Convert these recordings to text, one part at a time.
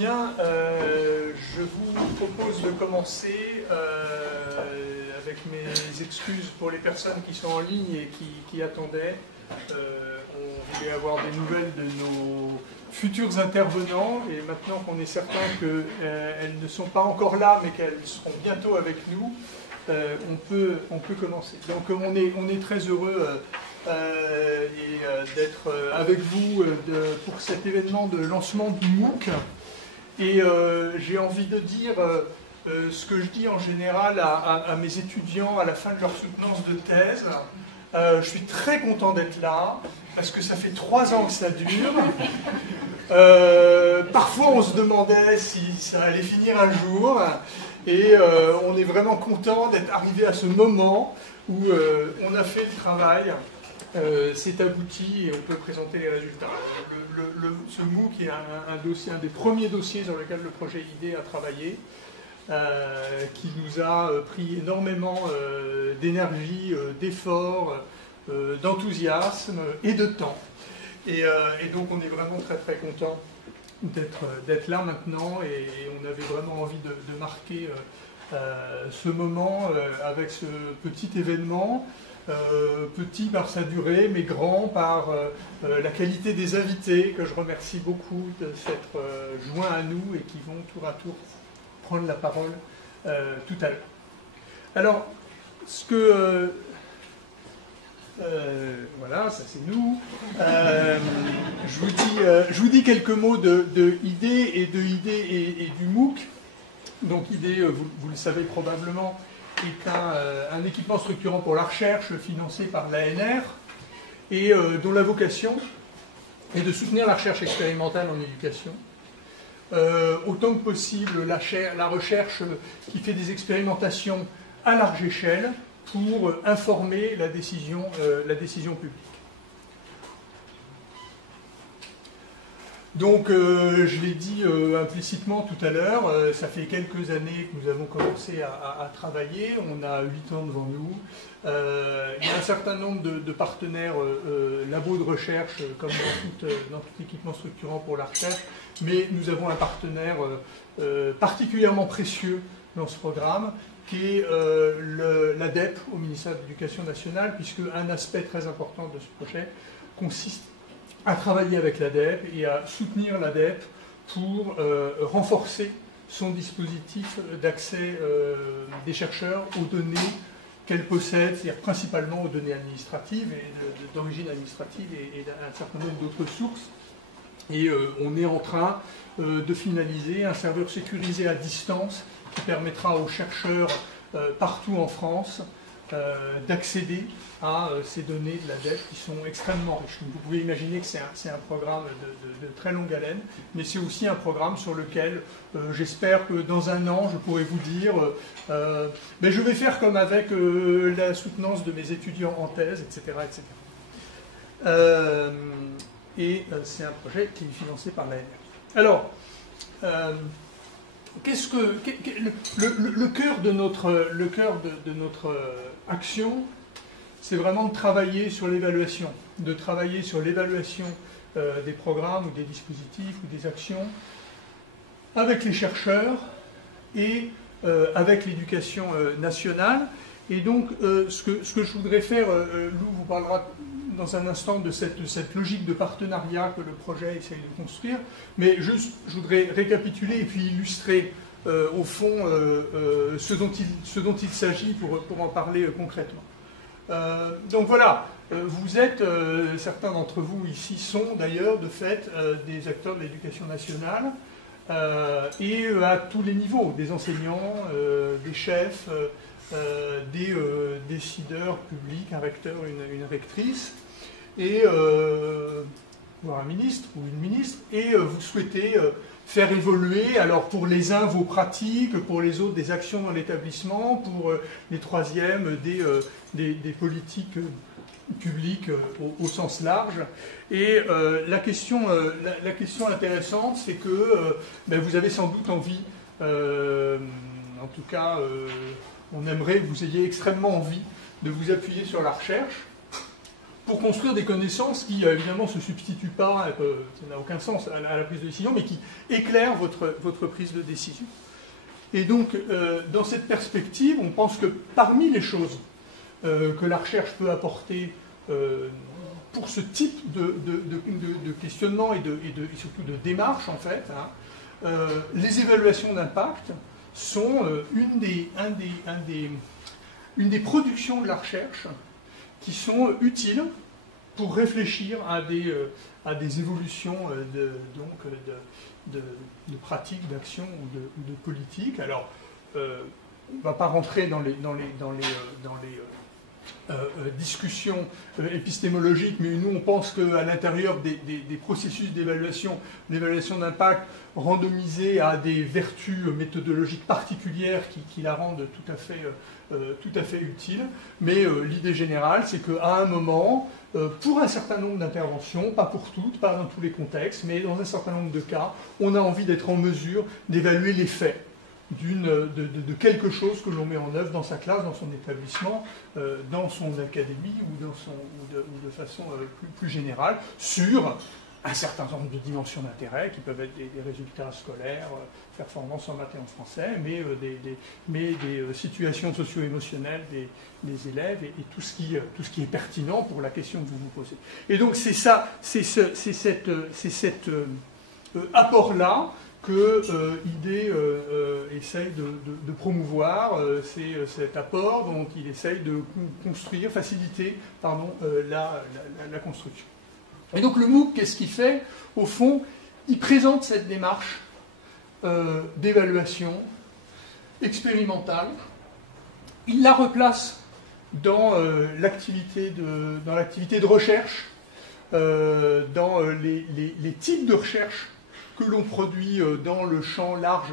Bien, je vous propose de commencer avec mes excuses pour les personnes qui sont en ligne et qui attendaient. On voulait avoir des nouvelles de nos futurs intervenants et maintenant qu'on est certain qu'elles ne sont pas encore là mais qu'elles seront bientôt avec nous, on peut commencer. Donc on est très heureux d'être avec vous pour cet événement de lancement du MOOC. Et j'ai envie de dire ce que je dis en général à mes étudiants à la fin de leur soutenance de thèse. Je suis très content d'être là, parce que ça fait 3 ans que ça dure. Parfois on se demandait si ça allait finir un jour, et on est vraiment content d'être arrivé à ce moment où on a fait le travail. C'est abouti et on peut présenter les résultats. Ce MOOC est un des premiers dossiers sur lequel le projet ID a travaillé, qui nous a pris énormément d'énergie, d'efforts, d'enthousiasme et de temps. Et donc on est vraiment très très content d'être là maintenant, et on avait vraiment envie de marquer ce moment avec ce petit événement. Petit par sa durée, mais grand par la qualité des invités, que je remercie beaucoup de s'être joints à nous et qui vont tour à tour prendre la parole tout à l'heure. Alors, voilà, ça c'est nous. Je vous dis quelques mots de ID et du MOOC. Donc ID, vous le savez probablement, est un équipement structurant pour la recherche financé par l'ANR et dont la vocation est de soutenir la recherche expérimentale en éducation. Autant que possible, la recherche qui fait des expérimentations à large échelle pour informer la décision publique. Donc, je l'ai dit implicitement tout à l'heure, ça fait quelques années que nous avons commencé à travailler, on a 8 ans devant nous. Il y a un certain nombre de partenaires labos de recherche, comme dans tout équipement structurant pour la recherche, mais nous avons un partenaire particulièrement précieux dans ce programme, qui est l'ADEP au ministère de l'Éducation nationale, puisque un aspect très important de ce projet consiste à travailler avec l'ADEP et à soutenir l'ADEP pour renforcer son dispositif d'accès des chercheurs aux données qu'elle possède, c'est-à-dire principalement aux données administratives, et d'origine administrative et d'un certain nombre d'autres sources. Et on est en train de finaliser un serveur sécurisé à distance qui permettra aux chercheurs partout en France d'accéder à ces données de l'ADEP qui sont extrêmement riches. Donc, vous pouvez imaginer que c'est un programme de très longue haleine, mais c'est aussi un programme sur lequel j'espère que dans un an, je pourrai vous dire mais je vais faire comme avec la soutenance de mes étudiants en thèse, etc. etc. C'est un projet qui est financé par l'ANR. Alors, le cœur de notre action, c'est vraiment de travailler sur l'évaluation, des programmes ou des dispositifs ou des actions avec les chercheurs et avec l'éducation nationale. Et donc, ce que je voudrais faire, Lou vous parlera dans un instant de cette logique de partenariat que le projet essaye de construire, mais juste, je voudrais récapituler et puis illustrer au fond ce dont il s'agit pour en parler concrètement. Donc voilà, certains d'entre vous ici sont d'ailleurs de fait des acteurs de l'éducation nationale, et à tous les niveaux, des enseignants, des chefs, des décideurs publics, un recteur, une rectrice, et voire un ministre ou une ministre, et vous souhaitez faire évoluer, alors pour les uns vos pratiques, pour les autres des actions dans l'établissement, pour les troisièmes des politiques publiques au sens large. Et la question intéressante, c'est que vous avez sans doute envie, en tout cas on aimerait que vous ayez extrêmement envie de vous appuyer sur la recherche pour construire des connaissances qui, évidemment, ne se substituent pas, ça n'a aucun sens à la prise de décision, mais qui éclairent votre prise de décision. Et donc, dans cette perspective, on pense que parmi les choses que la recherche peut apporter pour ce type de questionnement et surtout de démarche, en fait, hein, les évaluations d'impact sont une des productions de la recherche qui sont utiles pour réfléchir à des évolutions de pratiques, d'actions ou de politiques. Alors, on ne va pas rentrer dans les discussions épistémologiques, mais nous, on pense qu'à l'intérieur des processus d'évaluation, l'évaluation d'impact randomisée a des vertus méthodologiques particulières qui la rendent tout à fait utile. Mais l'idée générale, c'est qu'à un moment, pour un certain nombre d'interventions, pas pour toutes, pas dans tous les contextes, mais dans un certain nombre de cas, on a envie d'être en mesure d'évaluer l'effet de quelque chose que l'on met en œuvre dans sa classe, dans son établissement, dans son académie ou de façon plus générale, sur un certain nombre de dimensions d'intérêt qui peuvent être des résultats scolaires, performances en maths et en français, mais des situations socio-émotionnelles des élèves et tout ce qui est pertinent pour la question que vous vous posez. Et donc c'est ça, c'est cet apport-là que IDE essaye de promouvoir, c'est cet apport dont il essaye de construire, faciliter la construction. Et donc le MOOC, qu'est-ce qu'il fait? Au fond, il présente cette démarche d'évaluation expérimentale, il la replace dans l'activité de recherche, dans les types de recherche que l'on produit dans le champ large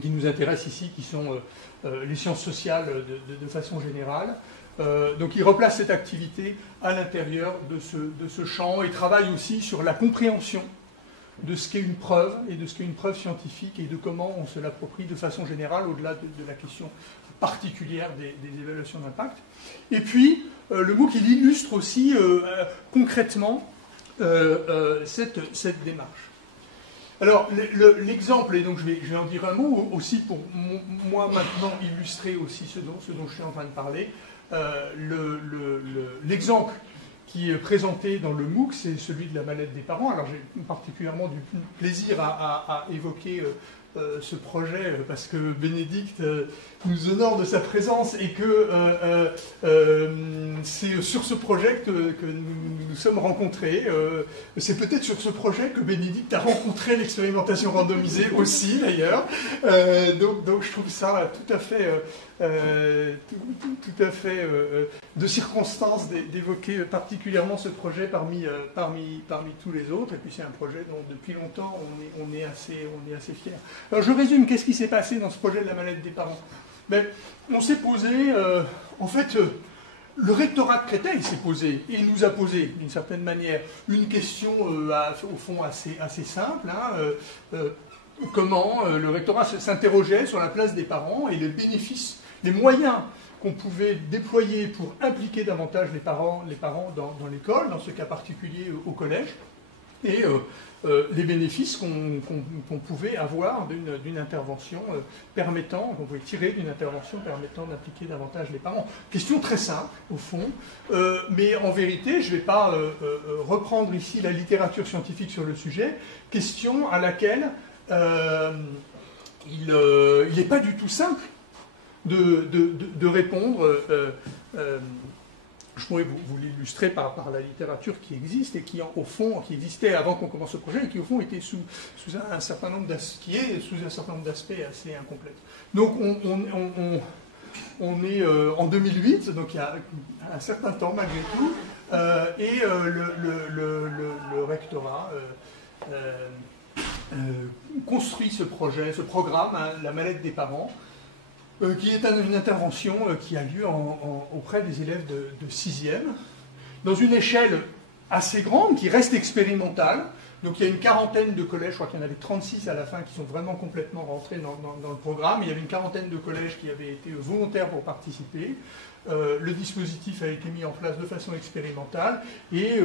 qui nous intéresse ici, qui sont les sciences sociales de façon générale. Donc il replace cette activité à l'intérieur de ce champ et travaille aussi sur la compréhension de ce qu'est une preuve et de ce qu'est une preuve scientifique et de comment on se l'approprie de façon générale au-delà de la question particulière des évaluations d'impact. Et puis le MOOC il illustre aussi concrètement cette démarche. Alors, l'exemple, et donc je vais en dire un mot aussi pour moi maintenant illustrer aussi ce dont je suis en train de parler. L'exemple qui est présenté dans le MOOC, c'est celui de la mallette des parents. Alors j'ai particulièrement du plaisir à évoquer ce projet parce que Bénédicte nous honore de sa présence et que c'est sur ce projet que nous sommes rencontrés. C'est peut-être sur ce projet que Bénédicte a rencontré l'expérimentation randomisée aussi d'ailleurs. Donc je trouve ça tout à fait de circonstance d'évoquer particulièrement ce projet parmi tous les autres. Et puis c'est un projet dont depuis longtemps on est assez fiers. Alors je résume, qu'est-ce qui s'est passé dans ce projet de la mallette des parents? On s'est posé, en fait, le rectorat de Créteil s'est posé, et il nous a posé, d'une certaine manière, une question, au fond, assez simple. Comment le rectorat s'interrogeait sur la place des parents et les bénéfices, les moyens qu'on pouvait déployer pour impliquer davantage les parents dans l'école, dans ce cas particulier au collège, et les bénéfices qu'on pouvait avoir d'une intervention qu'on pouvait tirer d'une intervention permettant d'impliquer davantage les parents. Question très simple, au fond, mais en vérité, je ne vais pas reprendre ici la littérature scientifique sur le sujet, question à laquelle il n'est pas du tout simple de répondre. Je pourrais vous l'illustrer par la littérature qui existe et qui, au fond, qui existait avant qu'on commence ce projet et qui, au fond, était sous un certain nombre d'aspects assez incomplets. Donc, on est en 2008, donc il y a un certain temps malgré tout, et le rectorat construit ce projet, ce programme, la mallette des parents, qui est une intervention qui a lieu auprès des élèves de 6e, dans une échelle assez grande, qui reste expérimentale, Donc il y a une quarantaine de collèges, je crois qu'il y en avait 36 à la fin qui sont vraiment complètement rentrés dans le programme. Il y avait une quarantaine de collèges qui avaient été volontaires pour participer. Le dispositif a été mis en place de façon expérimentale et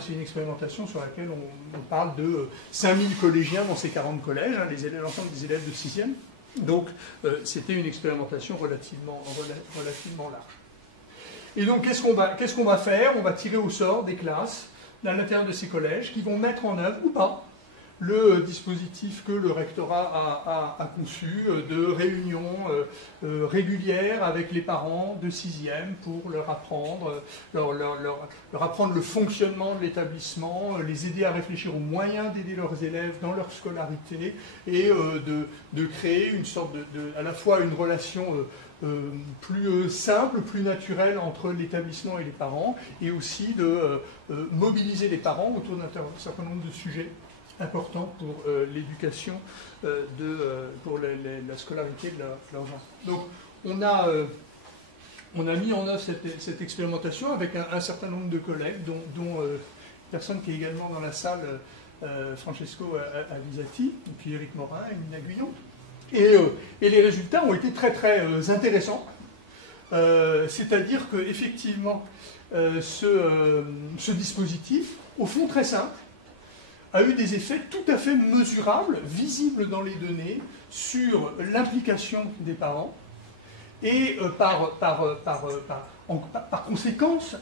c'est une expérimentation sur laquelle on parle de 5000 collégiens dans ces 40 collèges, hein, l'ensemble des élèves de 6e. Donc c'était une expérimentation relativement large. Et donc qu'est-ce qu'on va faire? On va tirer au sort des classes à l'intérieur de ces collèges qui vont mettre en œuvre ou pas le dispositif que le rectorat a conçu de réunions régulières avec les parents de 6e pour leur apprendre le fonctionnement de l'établissement, les aider à réfléchir aux moyens d'aider leurs élèves dans leur scolarité et de créer une sorte à la fois une relation plus simple, plus naturelle entre l'établissement et les parents, et aussi de mobiliser les parents autour d'un certain nombre de sujets importants pour l'éducation, pour la scolarité de leurs enfants. Donc on a mis en œuvre cette expérimentation avec un certain nombre de collègues, dont une personne qui est également dans la salle, Francesco Avisati, et puis Éric Morin et Nina Guyon. Et les résultats ont été très très intéressants. C'est-à-dire qu'effectivement, ce dispositif, au fond très simple, a eu des effets tout à fait mesurables, visibles dans les données, sur l'implication des parents et par conséquence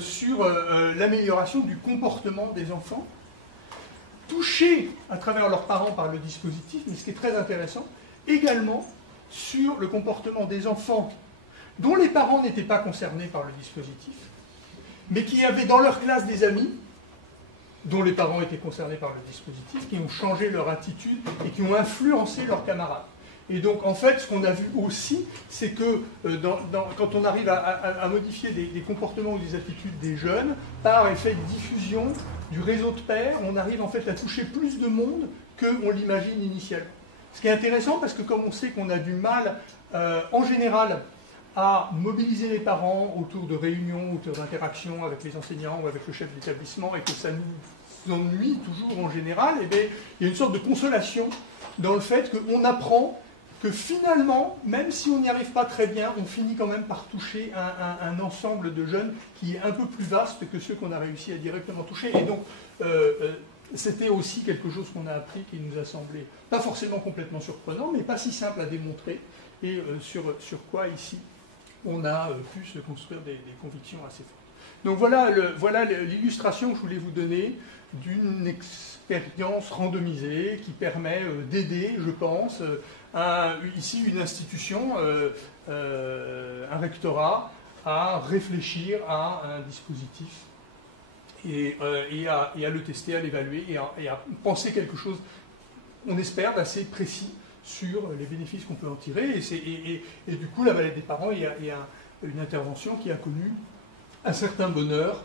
sur l'amélioration du comportement des enfants, touchés à travers leurs parents par le dispositif, mais ce qui est très intéressant, également sur le comportement des enfants dont les parents n'étaient pas concernés par le dispositif, mais qui avaient dans leur classe des amis dont les parents étaient concernés par le dispositif, qui ont changé leur attitude et qui ont influencé leurs camarades. Et donc, en fait, ce qu'on a vu aussi, c'est que quand on arrive à modifier des comportements ou des attitudes des jeunes, par effet de diffusion du réseau de pairs, on arrive en fait à toucher plus de monde qu'on l'imagine initialement. Ce qui est intéressant, parce que comme on sait qu'on a du mal, en général, à mobiliser les parents autour de réunions, autour d'interactions avec les enseignants ou avec le chef d'établissement, et que ça nous ennuie toujours en général, et bien, il y a une sorte de consolation dans le fait qu'on apprend que finalement, même si on n'y arrive pas très bien, on finit quand même par toucher un ensemble de jeunes qui est un peu plus vaste que ceux qu'on a réussi à directement toucher. Et donc, c'était aussi quelque chose qu'on a appris qui nous a semblé pas forcément complètement surprenant, mais pas si simple à démontrer, et sur quoi ici on a pu se construire des convictions assez fortes. Donc voilà l'illustration que je voulais vous donner d'une expérience randomisée qui permet d'aider, je pense, ici une institution, un rectorat, à réfléchir à un dispositif et à le tester, à l'évaluer et à penser quelque chose, on espère, d'assez précis sur les bénéfices qu'on peut en tirer. Et du coup, la Vallée des parents, il y a une intervention qui a connu un certain bonheur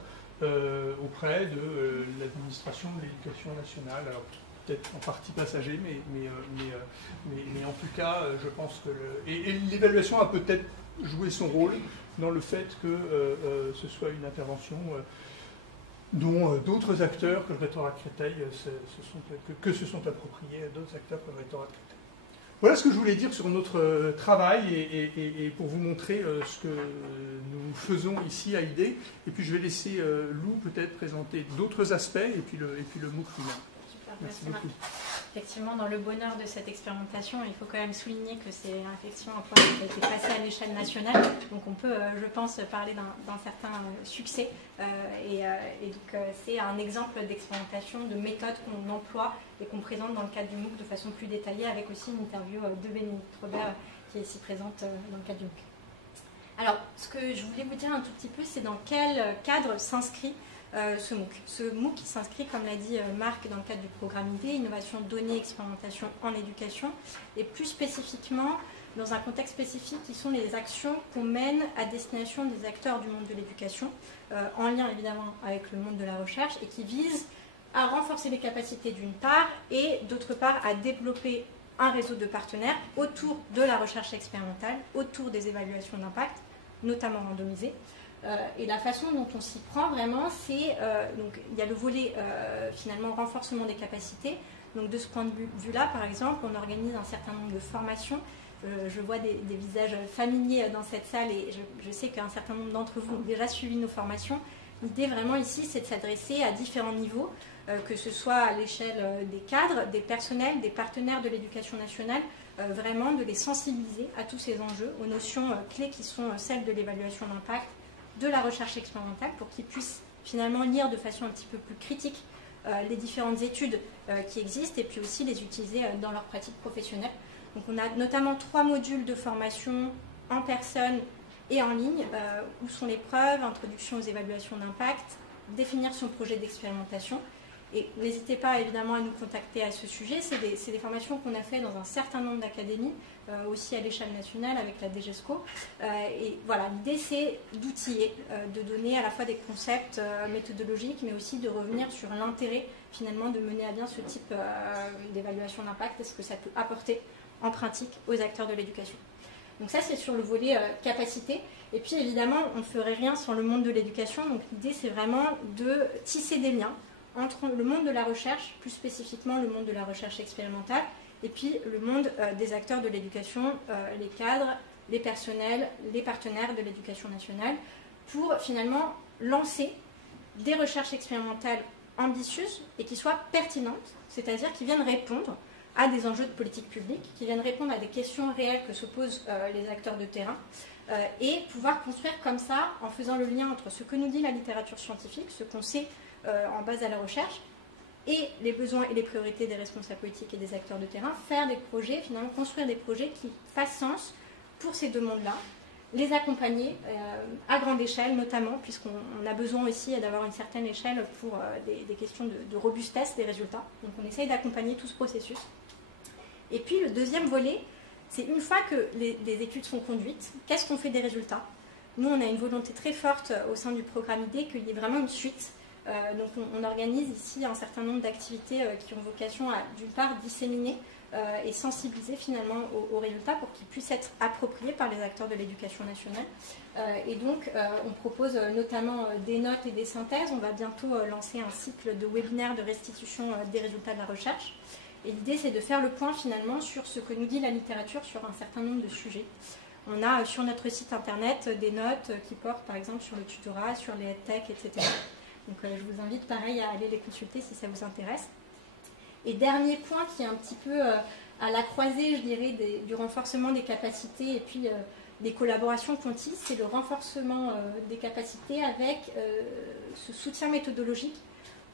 auprès de l'administration de l'éducation nationale. Alors, peut-être en partie passager, mais en tout cas, je pense que... Et l'évaluation a peut-être joué son rôle dans le fait que ce soit une intervention dont d'autres acteurs que le rectorat de Créteil se sont appropriés, d'autres acteurs que le rectorat de Créteil. Voilà ce que je voulais dire sur notre travail et pour vous montrer ce que nous faisons ici à IDE. Et puis je vais laisser Lou peut-être présenter d'autres aspects et puis le MOOC lui-même. Merci beaucoup. Effectivement, dans le bonheur de cette expérimentation, il faut quand même souligner que c'est effectivement un point qui a été passé à l'échelle nationale. Donc on peut, je pense, parler d'un certain succès. Et donc c'est un exemple d'expérimentation, de méthode qu'on emploie et qu'on présente dans le cadre du MOOC de façon plus détaillée, avec aussi une interview de Bénédicte Robert qui est ici présente dans le cadre du MOOC. Alors, ce que je voulais vous dire un tout petit peu, c'est dans quel cadre s'inscrit ce MOOC. Ce MOOC s'inscrit, comme l'a dit Marc, dans le cadre du programme IDE, Innovation, Données, Expérimentation en éducation, et plus spécifiquement, dans un contexte spécifique, qui sont les actions qu'on mène à destination des acteurs du monde de l'éducation, en lien évidemment avec le monde de la recherche, et qui visent à renforcer les capacités d'une part, et d'autre part à développer un réseau de partenaires autour de la recherche expérimentale, autour des évaluations d'impact, notamment randomisées, Et la façon dont on s'y prend vraiment, c'est donc il y a le volet finalement renforcement des capacités. Donc de ce point de vue-là, par exemple, on organise un certain nombre de formations. Je vois des visages familiers dans cette salle et je sais qu'un certain nombre d'entre vous ont déjà suivi nos formations. L'idée vraiment ici, c'est de s'adresser à différents niveaux, que ce soit à l'échelle des cadres, des personnels, des partenaires de l'éducation nationale, vraiment de les sensibiliser à tous ces enjeux, aux notions clés qui sont celles de l'évaluation d'impact, de la recherche expérimentale, pour qu'ils puissent finalement lire de façon un petit peu plus critique les différentes études qui existent et puis aussi les utiliser dans leur pratique professionnelle. Donc on a notamment 3 modules de formation en personne et en ligne, où sont les preuves, introduction aux évaluations d'impact, définir son projet d'expérimentation. Et n'hésitez pas évidemment à nous contacter à ce sujet. C'est des formations qu'on a fait dans un certain nombre d'académies, aussi à l'échelle nationale avec la DGESCO. Et voilà, l'idée c'est d'outiller, de donner à la fois des concepts méthodologiques, mais aussi de revenir sur l'intérêt finalement de mener à bien ce type d'évaluation d'impact et ce que ça peut apporter en pratique aux acteurs de l'éducation. Donc ça c'est sur le volet capacité. Et puis évidemment on ne ferait rien sans le monde de l'éducation. Donc l'idée c'est vraiment de tisser des liens entre le monde de la recherche, plus spécifiquement le monde de la recherche expérimentale, et puis le monde des acteurs de l'éducation, les cadres, les personnels, les partenaires de l'éducation nationale, pour finalement lancer des recherches expérimentales ambitieuses et qui soient pertinentes, c'est-à-dire qui viennent répondre à des enjeux de politique publique, qui viennent répondre à des questions réelles que se posent les acteurs de terrain, et pouvoir construire comme ça, en faisant le lien entre ce que nous dit la littérature scientifique, ce qu'on sait en base à la recherche, et les besoins et les priorités des responsables politiques et des acteurs de terrain, faire des projets, finalement construire des projets qui fassent sens pour ces deux mondes-là, les accompagner à grande échelle notamment, puisqu'on a besoin aussi d'avoir une certaine échelle pour des questions de robustesse des résultats. Donc on essaye d'accompagner tout ce processus. Et puis le deuxième volet, c'est une fois que les études sont conduites, qu'est-ce qu'on fait des résultats? Nous, on a une volonté très forte au sein du programme IDée qu'il y ait vraiment une suite. Donc on organise ici un certain nombre d'activités qui ont vocation à, d'une part, disséminer et sensibiliser finalement aux résultats pour qu'ils puissent être appropriés par les acteurs de l'éducation nationale. Et donc on propose notamment des notes et des synthèses. On va bientôt lancer un cycle de webinaires de restitution des résultats de la recherche. Et l'idée c'est de faire le point finalement sur ce que nous dit la littérature sur un certain nombre de sujets. On a sur notre site internet des notes qui portent par exemple sur le tutorat, sur les EdTech, etc. Donc je vous invite pareil à aller les consulter si ça vous intéresse. Et dernier point qui est un petit peu à la croisée, je dirais, du renforcement des capacités et puis des collaborations qu'on tisse, c'est le renforcement des capacités avec ce soutien méthodologique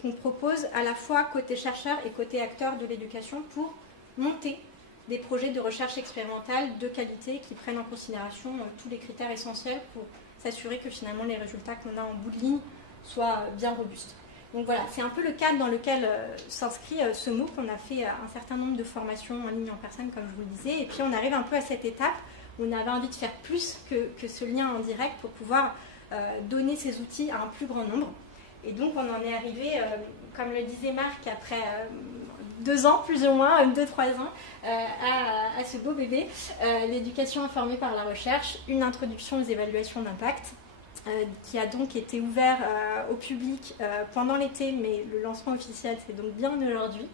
qu'on propose à la fois côté chercheur et côté acteur de l'éducation pour monter des projets de recherche expérimentale de qualité qui prennent en considération tous les critères essentiels pour s'assurer que finalement les résultats qu'on a en bout de ligne soient bien robustes. Donc voilà, c'est un peu le cadre dans lequel s'inscrit ce MOOC. On a fait un certain nombre de formations en ligne, en personne, comme je vous le disais, et puis on arrive un peu à cette étape où on avait envie de faire plus que ce lien en direct pour pouvoir donner ces outils à un plus grand nombre. Et donc on en est arrivé, comme le disait Marc, après 2 ans, plus ou moins, 2-3 ans, à ce beau bébé, l'éducation informée par la recherche, une introduction aux évaluations d'impact, qui a donc été ouvert au public pendant l'été, mais le lancement officiel c'est donc bien aujourd'hui.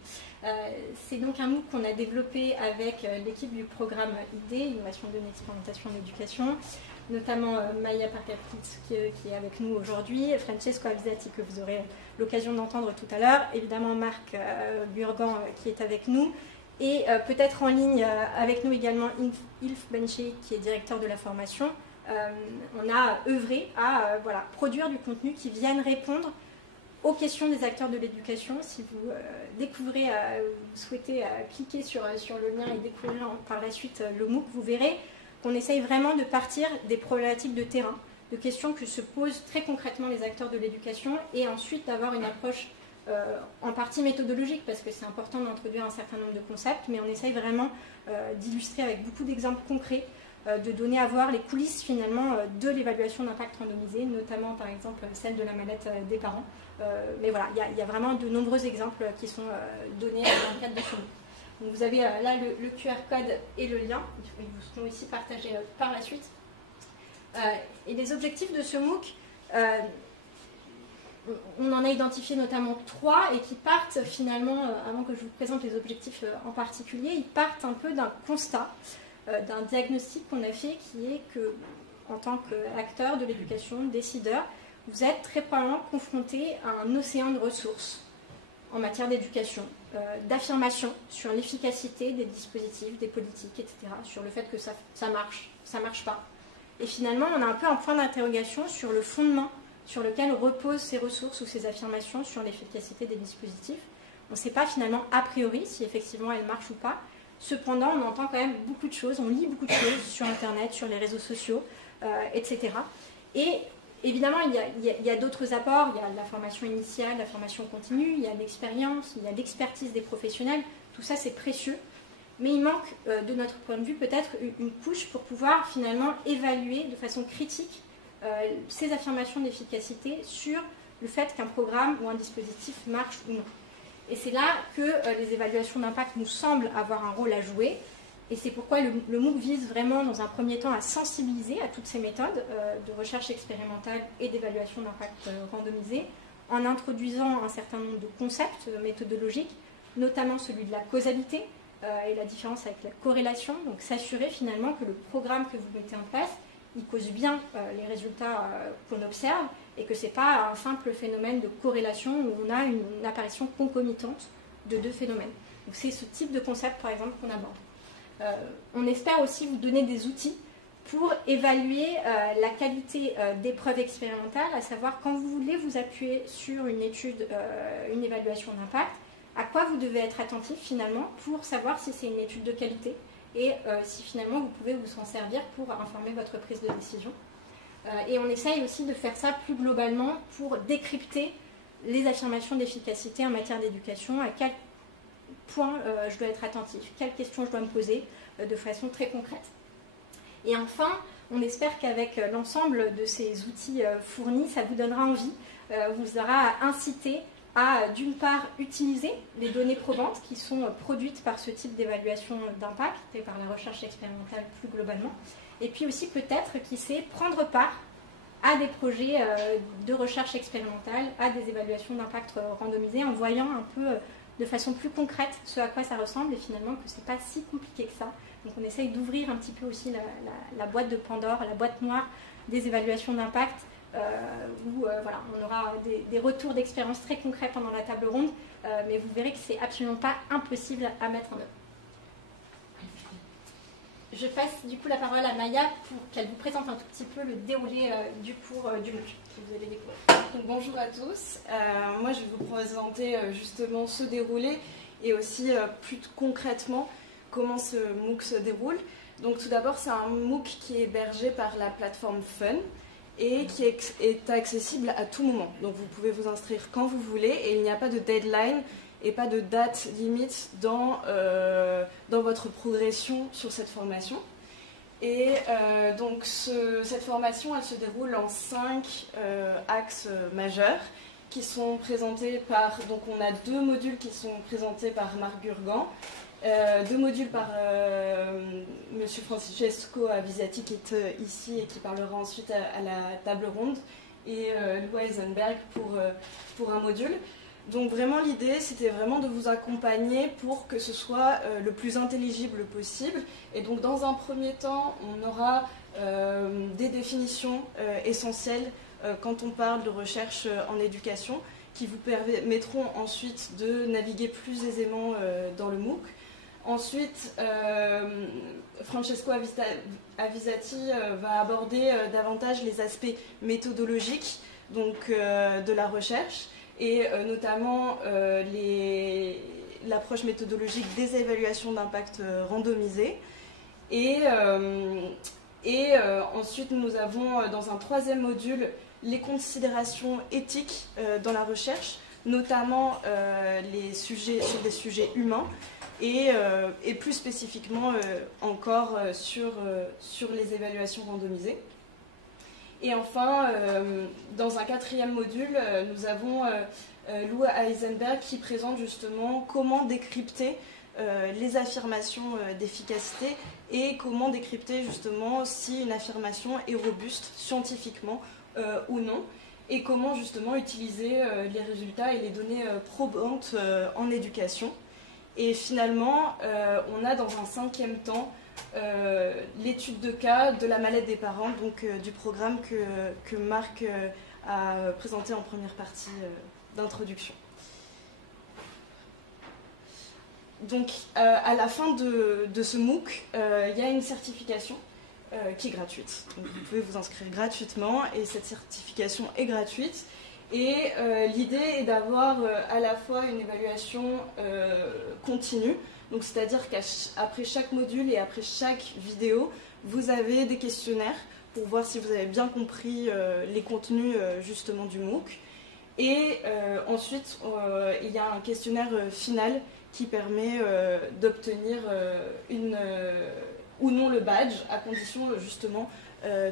C'est donc un MOOC qu'on a développé avec l'équipe du programme IDée, Innovation de l'expérimentation en éducation, notamment Maya Parkapitz qui est avec nous aujourd'hui, Francesco Avzati que vous aurez l'occasion d'entendre tout à l'heure, évidemment Marc Burgan qui est avec nous, et peut-être en ligne avec nous également Ilf Benché qui est directeur de la formation. On a œuvré à produire du contenu qui vienne répondre aux questions des acteurs de l'éducation. Si vous découvrez, vous souhaitez cliquer sur le lien et découvrir par la suite le MOOC, vous verrez qu'on essaye vraiment de partir des problématiques de terrain, de questions que se posent très concrètement les acteurs de l'éducation, et ensuite d'avoir une approche en partie méthodologique, parce que c'est important d'introduire un certain nombre de concepts, mais on essaye vraiment d'illustrer avec beaucoup d'exemples concrets, de donner à voir les coulisses finalement de l'évaluation d'impact randomisé, notamment par exemple celle de la mallette des parents. Mais voilà, il y a vraiment de nombreux exemples qui sont donnés dans le cadre de ce MOOC. Donc vous avez là le QR code et le lien, ils vous seront ici partagés par la suite. Et les objectifs de ce MOOC, on en a identifié notamment 3 et qui partent finalement, avant que je vous présente les objectifs en particulier, ils partent un peu d'un constat, d'un diagnostic qu'on a fait qui est que, en tant qu'acteur de l'éducation, décideur, vous êtes très probablement confronté à un océan de ressources en matière d'éducation, d'affirmation sur l'efficacité des dispositifs, des politiques, etc., sur le fait que ça marche pas. Et finalement, on a un peu un point d'interrogation sur le fondement sur lequel reposent ces ressources ou ces affirmations sur l'efficacité des dispositifs. On ne sait pas finalement a priori si effectivement elles marchent ou pas. Cependant, on entend quand même beaucoup de choses, on lit beaucoup de choses sur Internet, sur les réseaux sociaux, etc. Et évidemment, il y a d'autres apports. Il y a la formation initiale, la formation continue, il y a l'expérience, il y a l'expertise des professionnels. Tout ça, c'est précieux. Mais il manque, de notre point de vue, peut-être une couche pour pouvoir finalement évaluer de façon critique ces affirmations d'efficacité sur le fait qu'un programme ou un dispositif marche ou non. Et c'est là que les évaluations d'impact nous semblent avoir un rôle à jouer. Et c'est pourquoi le MOOC vise vraiment, dans un premier temps, à sensibiliser à toutes ces méthodes de recherche expérimentale et d'évaluation d'impact randomisée, en introduisant un certain nombre de concepts méthodologiques, notamment celui de la causalité et la différence avec la corrélation. Donc s'assurer finalement que le programme que vous mettez en place, il cause bien les résultats qu'on observe et que ce n'est pas un simple phénomène de corrélation où on a une apparition concomitante de 2 phénomènes. Donc c'est ce type de concept, par exemple, qu'on aborde. On espère aussi vous donner des outils pour évaluer la qualité des preuves expérimentales, à savoir quand vous voulez vous appuyer sur une étude, une évaluation d'impact, à quoi vous devez être attentif finalement pour savoir si c'est une étude de qualité et si finalement vous pouvez vous en servir pour informer votre prise de décision. Et on essaye aussi de faire ça plus globalement pour décrypter les affirmations d'efficacité en matière d'éducation, à quel point je dois être attentif, quelles questions je dois me poser de façon très concrète. Et enfin, on espère qu'avec l'ensemble de ces outils fournis, ça vous donnera envie, vous aura incité à, d'une part, utiliser les données probantes qui sont produites par ce type d'évaluation d'impact et par la recherche expérimentale plus globalement, et puis aussi peut-être, qui sait, prendre part à des projets de recherche expérimentale, à des évaluations d'impact randomisées, en voyant un peu de façon plus concrète ce à quoi ça ressemble, et finalement que ce n'est pas si compliqué que ça. Donc on essaye d'ouvrir un petit peu aussi la boîte de Pandore, la boîte noire des évaluations d'impact, où voilà, on aura des retours d'expérience très concrets pendant la table ronde, mais vous verrez que c'est absolument pas impossible à mettre en œuvre. Je passe du coup la parole à Maya pour qu'elle vous présente un tout petit peu le déroulé du cours du MOOC que vous allez découvrir. Donc, bonjour à tous, moi je vais vous présenter justement ce déroulé et aussi plus concrètement comment ce MOOC se déroule. Donc tout d'abord, c'est un MOOC qui est hébergé par la plateforme Fun et qui est accessible à tout moment. Donc vous pouvez vous inscrire quand vous voulez et il n'y a pas de deadline et pas de date limite dans votre progression sur cette formation. Et donc cette formation, elle se déroule en 5 axes majeurs qui sont présentés par... Donc on a 2 modules qui sont présentés par Marc Gurgan, 2 modules par M. Francesco Avisati qui est ici et qui parlera ensuite à la table ronde, et Lou Eisenberg pour un module. Donc vraiment l'idée c'était vraiment de vous accompagner pour que ce soit le plus intelligible possible. Et donc dans un premier temps on aura des définitions essentielles quand on parle de recherche en éducation qui vous permettront ensuite de naviguer plus aisément dans le MOOC. Ensuite, Francesco Avisati va aborder davantage les aspects méthodologiques donc, de la recherche et notamment l'approche méthodologique des évaluations d'impact randomisées. Et ensuite, nous avons dans un 3e module les considérations éthiques dans la recherche, notamment sur des sujets humains. Et plus spécifiquement encore sur les évaluations randomisées. Et enfin, dans un 4e module, nous avons Lou Eisenberg qui présente justement comment décrypter les affirmations d'efficacité et comment décrypter justement si une affirmation est robuste scientifiquement ou non, et comment justement utiliser les résultats et les données probantes en éducation. Et finalement, on a dans un 5e temps l'étude de cas de la mallette des parents, donc du programme que Marc a présenté en première partie d'introduction. Donc à la fin de ce MOOC, il y a une certification qui est gratuite. Donc, vous pouvez vous inscrire gratuitement et cette certification est gratuite. Et l'idée est d'avoir à la fois une évaluation continue, donc c'est-à-dire qu'après chaque module et après chaque vidéo, vous avez des questionnaires pour voir si vous avez bien compris les contenus justement du MOOC. Et ensuite, il y a un questionnaire final qui permet d'obtenir ou non le badge, à condition justement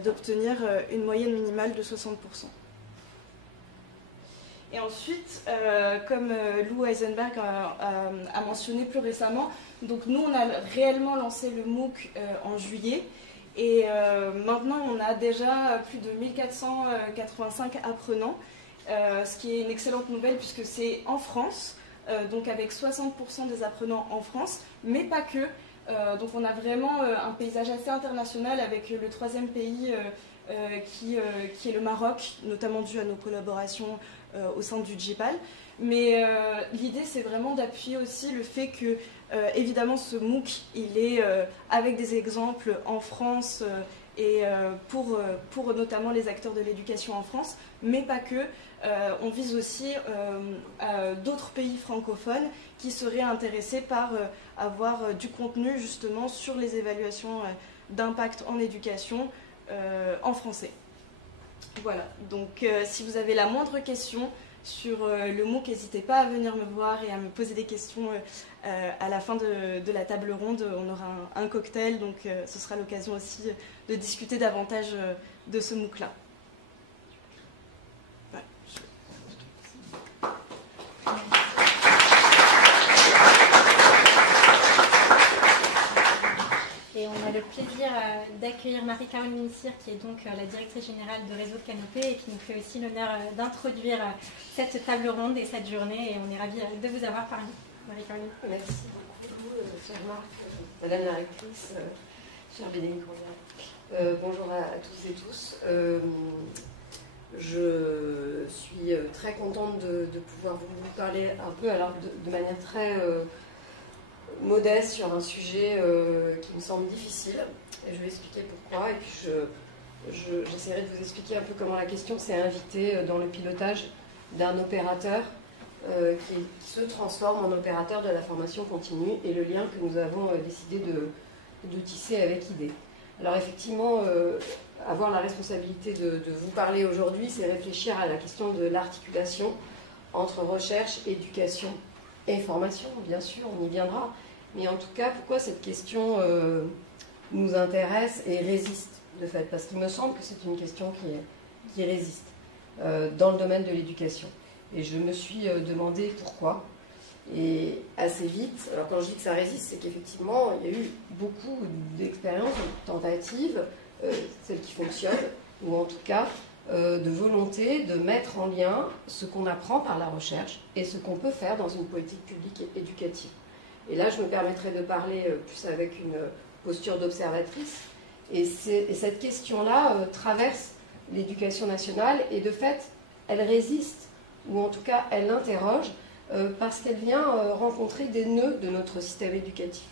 d'obtenir une moyenne minimale de 60%. Et ensuite, comme Lou Eisenberg a mentionné plus récemment, donc nous on a réellement lancé le MOOC en juillet, et maintenant on a déjà plus de 1485 apprenants, ce qui est une excellente nouvelle puisque c'est en France, donc avec 60% des apprenants en France, mais pas que. Donc on a vraiment un paysage assez international avec le 3e pays qui est le Maroc, notamment dû à nos collaborations au sein du GIPAL. Mais l'idée c'est vraiment d'appuyer aussi le fait que évidemment ce MOOC il est avec des exemples en France et pour notamment les acteurs de l'éducation en France, mais pas que. On vise aussi d'autres pays francophones qui seraient intéressés par avoir du contenu justement sur les évaluations d'impact en éducation en français. Voilà, donc si vous avez la moindre question sur le MOOC, n'hésitez pas à venir me voir et à me poser des questions à la fin de la table ronde. On aura un cocktail, donc ce sera l'occasion aussi de discuter davantage de ce MOOC-là. Et on a le plaisir d'accueillir Marie-Caroline Missire, qui est donc la directrice générale de Réseau Canopé et qui nous fait aussi l'honneur d'introduire cette table ronde et cette journée. Et on est ravis de vous avoir parmi nous. Marie-Caroline. Merci beaucoup, chère Marc, Madame la rectrice, chère Bénédicte Rondial. Bonjour à tous et tous. Je suis très contente de pouvoir vous parler un peu, alors de manière très modeste sur un sujet qui me semble difficile. Et je vais expliquer pourquoi. Et puis j'essaierai de vous expliquer un peu comment la question s'est invitée dans le pilotage d'un opérateur qui se transforme en opérateur de la formation continue et le lien que nous avons décidé de tisser avec IDE. Alors effectivement, avoir la responsabilité de vous parler aujourd'hui, c'est réfléchir à la question de l'articulation entre recherche, éducation et formation. Bien sûr, on y viendra. Mais en tout cas, pourquoi cette question nous intéresse et résiste, de fait? Parce qu'il me semble que c'est une question qui résiste dans le domaine de l'éducation. Et je me suis demandé pourquoi. Et assez vite, alors quand je dis que ça résiste, c'est qu'effectivement, il y a eu beaucoup d'expériences, de tentatives, celles qui fonctionnent, ou en tout cas de volonté de mettre en lien ce qu'on apprend par la recherche et ce qu'on peut faire dans une politique publique éducative. Et là, je me permettrai de parler plus avec une posture d'observatrice. Et cette question-là traverse l'éducation nationale et de fait, elle résiste, ou en tout cas, elle l'interroge parce qu'elle vient rencontrer des nœuds de notre système éducatif.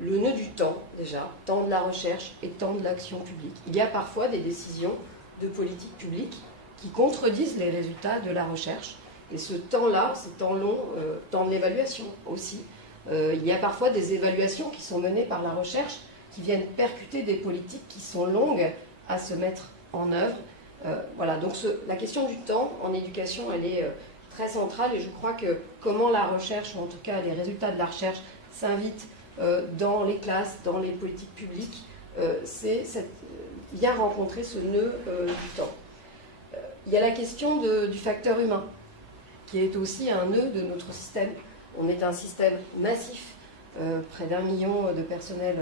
Le nœud du temps, déjà, temps de la recherche et temps de l'action publique. Il y a parfois des décisions de politique publique qui contredisent les résultats de la recherche. Et ce temps-là, ce temps long, temps de l'évaluation aussi, il y a parfois des évaluations qui sont menées par la recherche qui viennent percuter des politiques qui sont longues à se mettre en œuvre. Voilà, donc la question du temps en éducation, elle est très centrale et je crois que comment la recherche, ou en tout cas les résultats de la recherche, s'invitent dans les classes, dans les politiques publiques, c'est bien rencontrer ce nœud du temps. Il y a la question du facteur humain, qui est aussi un nœud de notre système. On est un système massif près d'1 million de personnel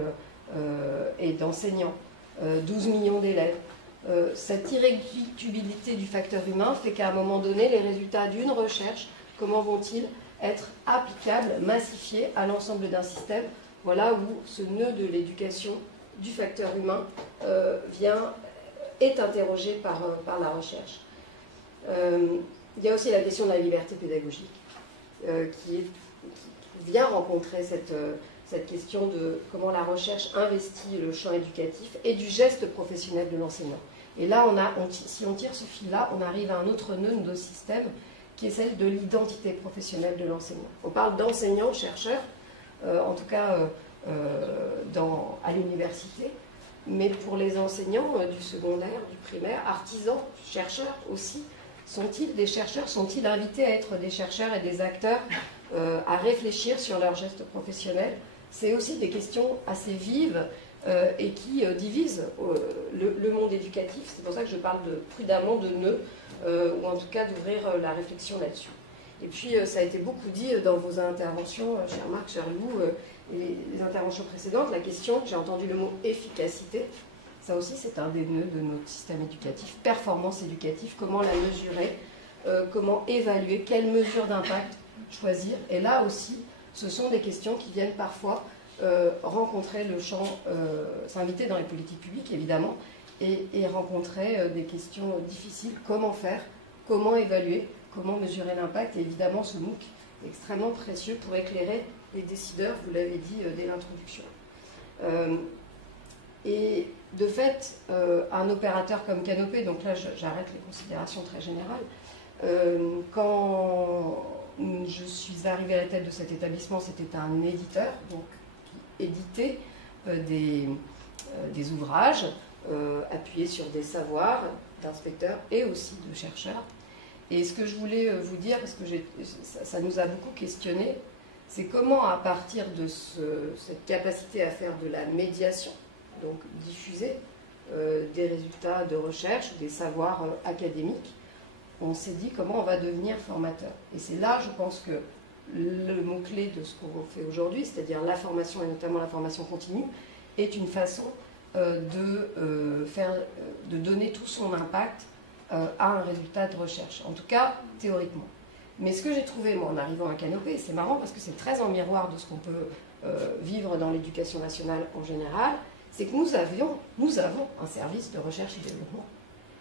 et d'enseignants, 12 millions d'élèves. Cette irréductibilité du facteur humain fait qu'à un moment donné, les résultats d'une recherche, comment vont-ils être applicables, massifiés à l'ensemble d'un système? Voilà où ce nœud de l'éducation du facteur humain est interrogé par la recherche. Il y a aussi la question de la liberté pédagogique qui vient rencontrer cette question de comment la recherche investit le champ éducatif et du geste professionnel de l'enseignant. Et là, si on tire ce fil-là, on arrive à un autre nœud de nos systèmes qui est celle de l'identité professionnelle de l'enseignant. On parle d'enseignants, chercheurs, en tout cas à l'université, mais pour les enseignants du secondaire, du primaire, artisans, chercheurs aussi, sont-ils des chercheurs? Sont-ils invités à être des chercheurs et des acteurs, à réfléchir sur leurs gestes professionnels? C'est aussi des questions assez vives et qui divisent le monde éducatif. C'est pour ça que je parle prudemment de nœuds, ou en tout cas d'ouvrir la réflexion là-dessus. Et puis, ça a été beaucoup dit dans vos interventions, cher Marc, cher Lou, et les interventions précédentes, la question, j'ai entendu le mot efficacité, ça aussi c'est un des nœuds de notre système éducatif, performance éducative, comment la mesurer, comment évaluer, quelles mesures d'impact choisir. Et là aussi, ce sont des questions qui viennent parfois rencontrer le champ, s'inviter dans les politiques publiques évidemment, et rencontrer des questions difficiles, comment faire, comment évaluer, comment mesurer l'impact, et évidemment ce MOOC est extrêmement précieux pour éclairer les décideurs, vous l'avez dit dès l'introduction. Et de fait, un opérateur comme Canopé, donc là j'arrête les considérations très générales, quand je suis arrivée à la tête de cet établissement, c'était un éditeur, donc qui éditait des ouvrages appuyés sur des savoirs d'inspecteurs et aussi de chercheurs. Et ce que je voulais vous dire, parce que ça nous a beaucoup questionné, c'est comment, à partir de cette capacité à faire de la médiation, donc diffuser des résultats de recherche, des savoirs académiques, on s'est dit comment on va devenir formateur. Et c'est là, je pense, que le mot-clé de ce qu'on fait aujourd'hui, c'est-à-dire la formation, et notamment la formation continue, est une façon de donner tout son impact à un résultat de recherche, en tout cas théoriquement. Mais ce que j'ai trouvé, moi, en arrivant à Canopé, c'est marrant parce que c'est très en miroir de ce qu'on peut vivre dans l'éducation nationale en général, c'est que nous avons un service de recherche et développement,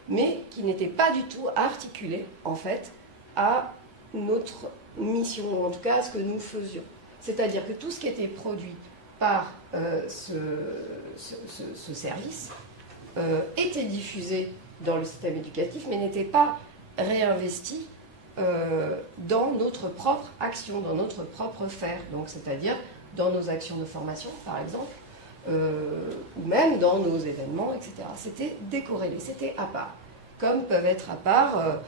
mais qui n'était pas du tout articulé, en fait, à notre mission, ou en tout cas à ce que nous faisions. C'est-à-dire que tout ce qui était produit par ce service était diffusé dans le système éducatif, mais n'était pas réinvesti dans notre propre action, dans notre propre faire, donc c'est-à-dire dans nos actions de formation, par exemple, ou même dans nos événements, etc. C'était décorrélé, c'était à part, comme peuvent être à part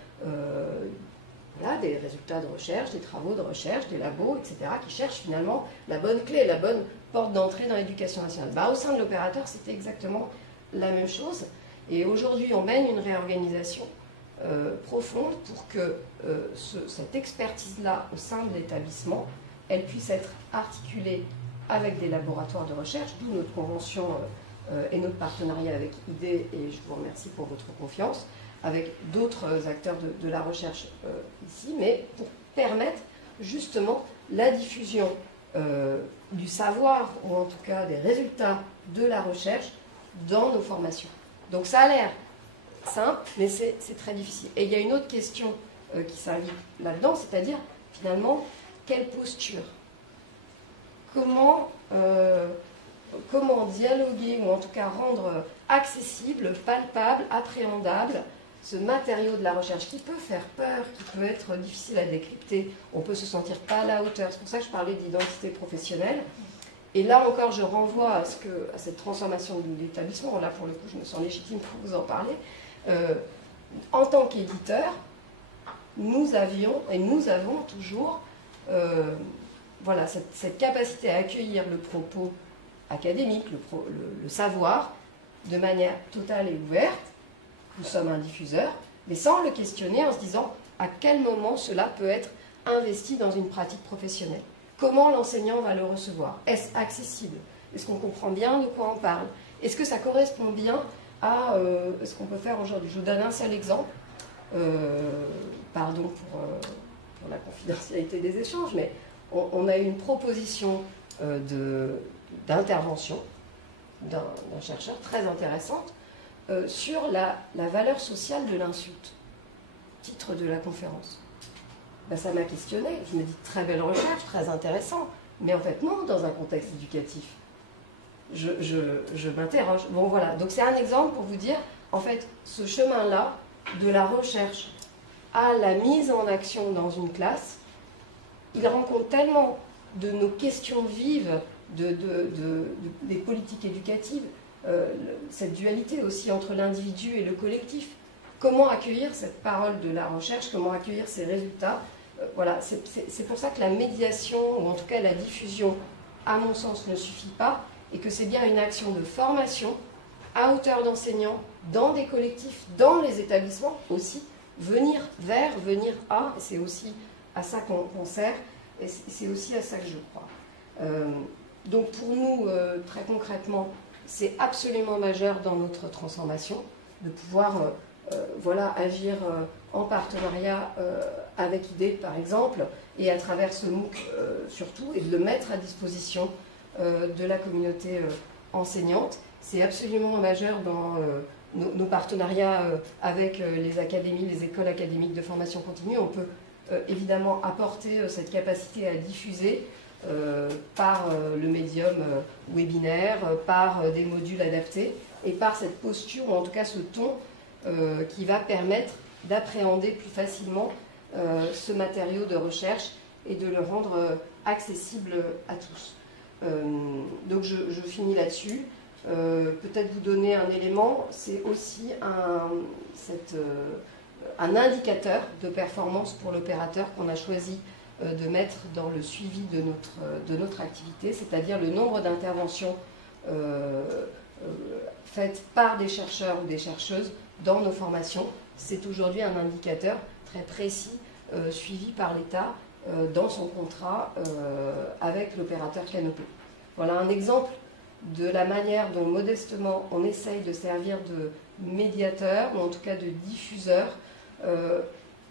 voilà, des résultats de recherche, des travaux de recherche, des labos, etc., qui cherchent finalement la bonne clé, la bonne porte d'entrée dans l'éducation nationale. Au sein de l'opérateur, c'était exactement la même chose. Et aujourd'hui, on mène une réorganisation profonde pour que cette expertise-là au sein de l'établissement, elle puisse être articulée avec des laboratoires de recherche, d'où notre convention et notre partenariat avec ID, et je vous remercie pour votre confiance, avec d'autres acteurs de la recherche ici, mais pour permettre justement la diffusion du savoir, ou en tout cas des résultats de la recherche dans nos formations. Donc ça a l'air simple, mais c'est très difficile. Et il y a une autre question qui s'invite là-dedans, c'est-à-dire finalement, quelle posture? Comment dialoguer, ou en tout cas rendre accessible, palpable, appréhendable ce matériau de la recherche qui peut faire peur, qui peut être difficile à décrypter, on peut se sentir pas à la hauteur. C'est pour ça que je parlais d'identité professionnelle. Et là encore, je renvoie à cette transformation de l'établissement. Là, pour le coup, je me sens légitime pour vous en parler. En tant qu'éditeur, nous avions et nous avons toujours voilà, cette capacité à accueillir le propos académique, le savoir, de manière totale et ouverte. Nous sommes un diffuseur, mais sans le questionner, en se disant à quel moment cela peut être investi dans une pratique professionnelle. comment l'enseignant va le recevoir? Est-ce accessible? Est-ce qu'on comprend bien de quoi on parle? Est-ce que ça correspond bien à ce qu'on peut faire aujourd'hui? Je vous donne un seul exemple. Pardon pour la confidentialité des échanges, mais on a eu une proposition d'intervention d'un chercheur très intéressante sur la valeur sociale de l'insulte, titre de la conférence. Ben, ça m'a questionné. Je me dis, très belle recherche, très intéressant, mais en fait non, dans un contexte éducatif. Je m'interroge. Bon voilà, donc c'est un exemple pour vous dire, en fait, ce chemin-là, de la recherche à la mise en action dans une classe, il rend compte tellement de nos questions vives, des politiques éducatives, cette dualité aussi entre l'individu et le collectif. Comment accueillir cette parole de la recherche, comment accueillir ces résultats? Voilà, c'est pour ça que la médiation, ou en tout cas la diffusion, à mon sens, ne suffit pas, et que c'est bien une action de formation à hauteur d'enseignants, dans des collectifs, dans les établissements aussi, venir vers, venir à, c'est aussi à ça qu'on sert, et c'est aussi à ça que je crois. Donc pour nous, très concrètement, c'est absolument majeur dans notre transformation de pouvoir voilà, agir en partenariat avec IDE par exemple, et à travers ce MOOC surtout, et de le mettre à disposition de la communauté enseignante. C'est absolument majeur dans nos partenariats avec les académies, les écoles académiques de formation continue. On peut évidemment apporter cette capacité à diffuser par le médium webinaire, par des modules adaptés, et par cette posture, ou en tout cas ce ton, qui va permettre d'appréhender plus facilement ce matériau de recherche et de le rendre accessible à tous. Donc je finis là-dessus. Peut-être vous donner un élément, c'est aussi un indicateur de performance pour l'opérateur qu'on a choisi de mettre dans le suivi de notre activité, c'est-à-dire le nombre d'interventions faites par des chercheurs ou des chercheuses dans nos formations. C'est aujourd'hui un indicateur très précis suivi par l'État dans son contrat avec l'opérateur Canopé. Voilà un exemple de la manière dont modestement on essaye de servir de médiateur, ou en tout cas de diffuseur,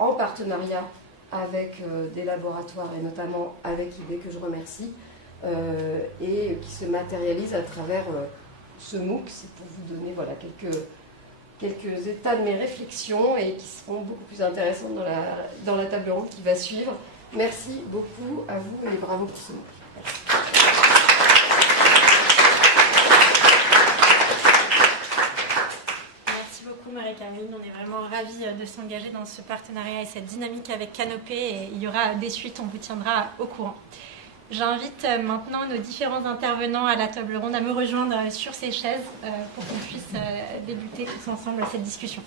en partenariat avec des laboratoires et notamment avec IDE que je remercie, et qui se matérialise à travers ce MOOC. C'est pour vous donner voilà, quelques états de mes réflexions et qui seront beaucoup plus intéressantes dans la table ronde qui va suivre. Merci beaucoup à vous et bravo pour ce MOOC. Marie-Caroline, on est vraiment ravis de s'engager dans ce partenariat et cette dynamique avec Canopé, et il y aura des suites, on vous tiendra au courant. J'invite maintenant nos différents intervenants à la table ronde à me rejoindre sur ces chaises pour qu'on puisse débuter tous ensemble cette discussion.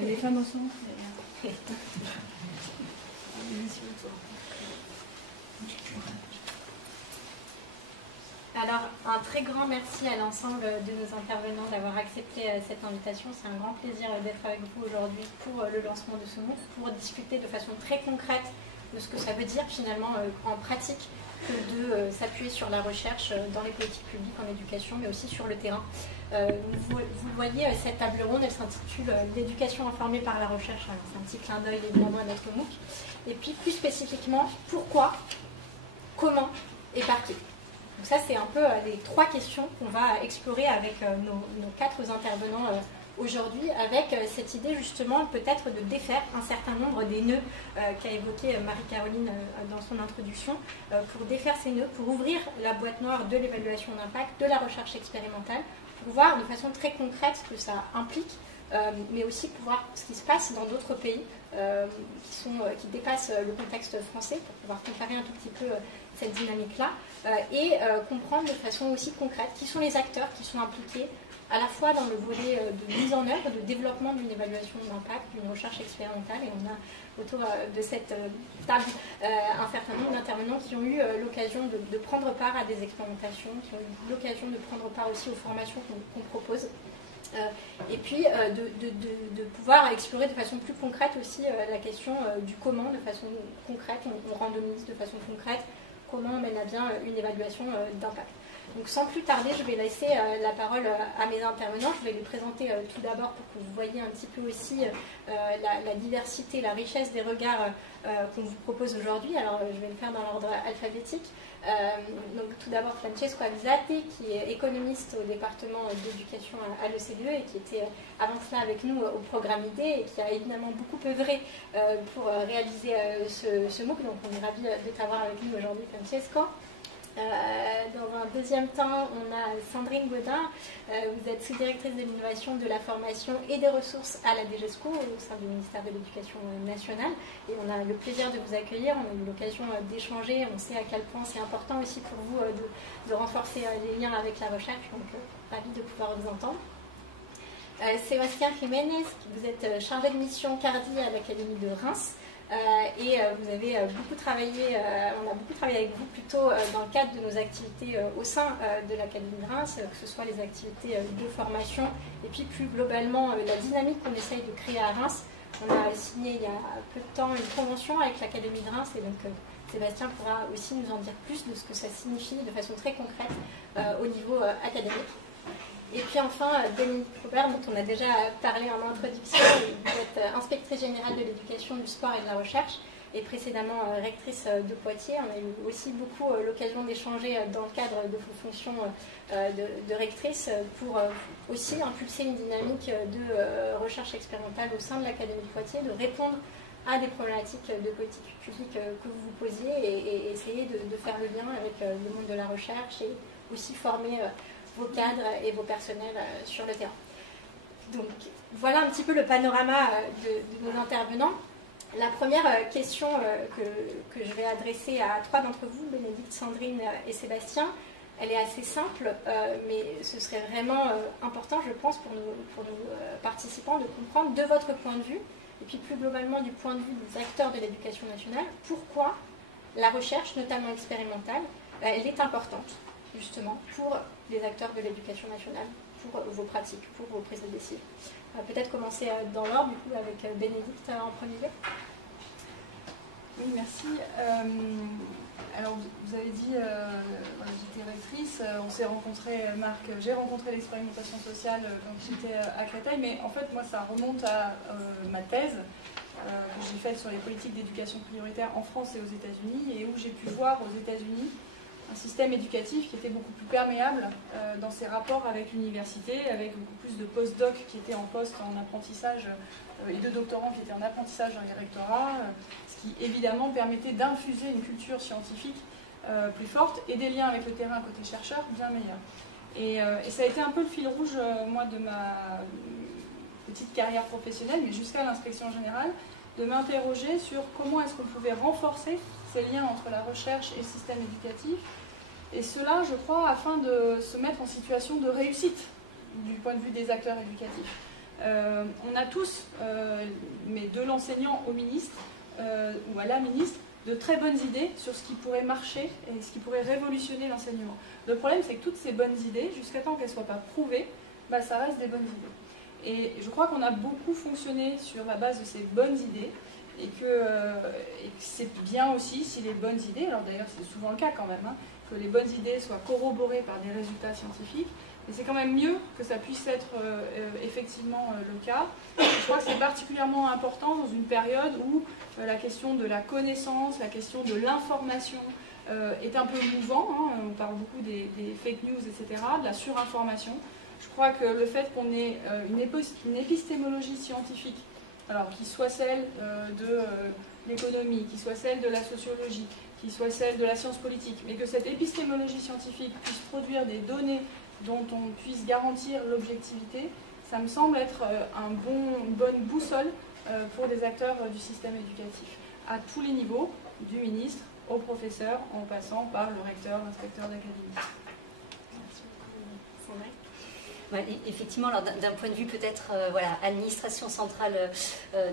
Les femmes au centre. Alors, un très grand merci à l'ensemble de nos intervenants d'avoir accepté cette invitation. C'est un grand plaisir d'être avec vous aujourd'hui pour le lancement de ce MOOC, pour discuter de façon très concrète de ce que ça veut dire finalement en pratique que de s'appuyer sur la recherche dans les politiques publiques en éducation, mais aussi sur le terrain. Vous le voyez, cette table ronde, elle s'intitule « L'éducation informée par la recherche ». C'est un petit clin d'œil évidemment à notre MOOC. Et puis plus spécifiquement, pourquoi, comment et par qui. Donc ça, c'est un peu les trois questions qu'on va explorer avec nos quatre intervenants aujourd'hui, avec cette idée justement peut-être de défaire un certain nombre des nœuds qu'a évoqué Marie-Caroline dans son introduction, pour défaire ces nœuds, pour ouvrir la boîte noire de l'évaluation d'impact, de la recherche expérimentale, pour voir de façon très concrète ce que ça implique mais aussi pour voir ce qui se passe dans d'autres pays qui dépassent le contexte français, pour pouvoir comparer un tout petit peu cette dynamique-là, et comprendre de façon aussi concrète qui sont les acteurs qui sont impliqués à la fois dans le volet de mise en œuvre, de développement d'une évaluation d'impact, d'une recherche expérimentale, et on a autour de cette table un certain nombre d'intervenants qui ont eu l'occasion de prendre part à des expérimentations, qui ont eu l'occasion de prendre part aussi aux formations qu'on propose. Et puis de pouvoir explorer de façon plus concrète aussi la question du comment, de façon concrète, on randomise de façon concrète, comment on mène à bien une évaluation d'impact. Donc sans plus tarder, je vais laisser la parole à mes intervenants. Je vais les présenter tout d'abord pour que vous voyez un petit peu aussi la diversité, la richesse des regards qu'on vous propose aujourd'hui. Alors je vais le faire dans l'ordre alphabétique. Donc tout d'abord Francesco Avisati, qui est économiste au département d'éducation à l'OCDE et qui était avant cela avec nous au programme ID et qui a évidemment beaucoup œuvré pour réaliser ce MOOC. Donc on est ravis de t'avoir avec nous aujourd'hui, Francesco. Dans un deuxième temps, on a Sandrine Gaudin. Vous êtes sous-directrice de l'innovation, de la formation et des ressources à la DGESCO au sein du ministère de l'Éducation nationale. Et on a le plaisir de vous accueillir. On a eu l'occasion d'échanger. On sait à quel point c'est important aussi pour vous de renforcer les liens avec la recherche. Donc, ravi de pouvoir vous entendre. Sébastien Jiménez, vous êtes chargé de mission Cardi à l'Académie de Reims. Et vous avez beaucoup travaillé, on a beaucoup travaillé avec vous plutôt dans le cadre de nos activités au sein de l'Académie de Reims, que ce soit les activités de formation et puis plus globalement la dynamique qu'on essaye de créer à Reims. On a signé il y a peu de temps une convention avec l'Académie de Reims et donc Sébastien pourra aussi nous en dire plus de ce que ça signifie de façon très concrète au niveau académique. Et puis enfin, Bénédicte Robert, dont on a déjà parlé en introduction, vous êtes inspectrice générale de l'éducation, du sport et de la recherche, et précédemment rectrice de Poitiers. On a eu aussi beaucoup l'occasion d'échanger dans le cadre de vos fonctions de rectrice pour aussi impulser une dynamique de recherche expérimentale au sein de l'Académie de Poitiers, de répondre à des problématiques de politique publique que vous vous posiez et essayer de faire le lien avec le monde de la recherche et aussi former vos cadres et vos personnels sur le terrain. Donc voilà un petit peu le panorama de nos intervenants. La première question que je vais adresser à trois d'entre vous, Bénédicte, Sandrine et Sébastien, elle est assez simple, mais ce serait vraiment important, je pense, pour nos participants de comprendre de votre point de vue, et puis plus globalement du point de vue des acteurs de l'éducation nationale, pourquoi la recherche, notamment expérimentale, elle est importante, justement, pour les acteurs de l'éducation nationale, pour vos pratiques, pour vos prises de décision. Peut-être commencer dans l'ordre, du coup, avec Bénédicte en premier lieu. Oui, merci. Alors, vous avez dit, j'étais rectrice, on s'est rencontrés, Marc, j'ai rencontré l'expérimentation sociale quand j'étais à Créteil, mais en fait, moi, ça remonte à ma thèse que j'ai faite sur les politiques d'éducation prioritaire en France et aux États-Unis, et où j'ai pu voir aux États-Unis un système éducatif qui était beaucoup plus perméable dans ses rapports avec l'université, avec beaucoup plus de post-doc qui étaient en poste en apprentissage et de doctorants qui étaient en apprentissage dans les rectorats, ce qui évidemment permettait d'infuser une culture scientifique plus forte et des liens avec le terrain côté chercheur bien meilleurs. Et ça a été un peu le fil rouge, moi, de ma petite carrière professionnelle, mais jusqu'à l'inspection générale, de m'interroger sur comment est-ce qu'on pouvait renforcer ces liens entre la recherche et le système éducatif, et cela, je crois, afin de se mettre en situation de réussite du point de vue des acteurs éducatifs. On a tous, mais de l'enseignant au ministre ou à la ministre, de très bonnes idées sur ce qui pourrait marcher et ce qui pourrait révolutionner l'enseignement. Le problème, c'est que toutes ces bonnes idées, jusqu'à temps qu'elles ne soient pas prouvées, ça reste des bonnes idées. Et je crois qu'on a beaucoup fonctionné sur la base de ces bonnes idées, et que c'est bien aussi si les bonnes idées, alors d'ailleurs c'est souvent le cas quand même, que les bonnes idées soient corroborées par des résultats scientifiques, mais c'est quand même mieux que ça puisse être effectivement le cas. Je crois que c'est particulièrement important dans une période où la question de la connaissance, la question de l'information est un peu mouvant, on parle beaucoup des fake news, etc., de la surinformation. Je crois que le fait qu'on ait une épistémologie scientifique, alors qui soit celle de l'économie, qui soit celle de la sociologie, qui soit celle de la science politique, mais que cette épistémologie scientifique puisse produire des données dont on puisse garantir l'objectivité, ça me semble être une bonne boussole pour les acteurs du système éducatif, à tous les niveaux, du ministre au professeur, en passant par le recteur, l'inspecteur d'académie. Effectivement, d'un point de vue peut-être voilà, administration centrale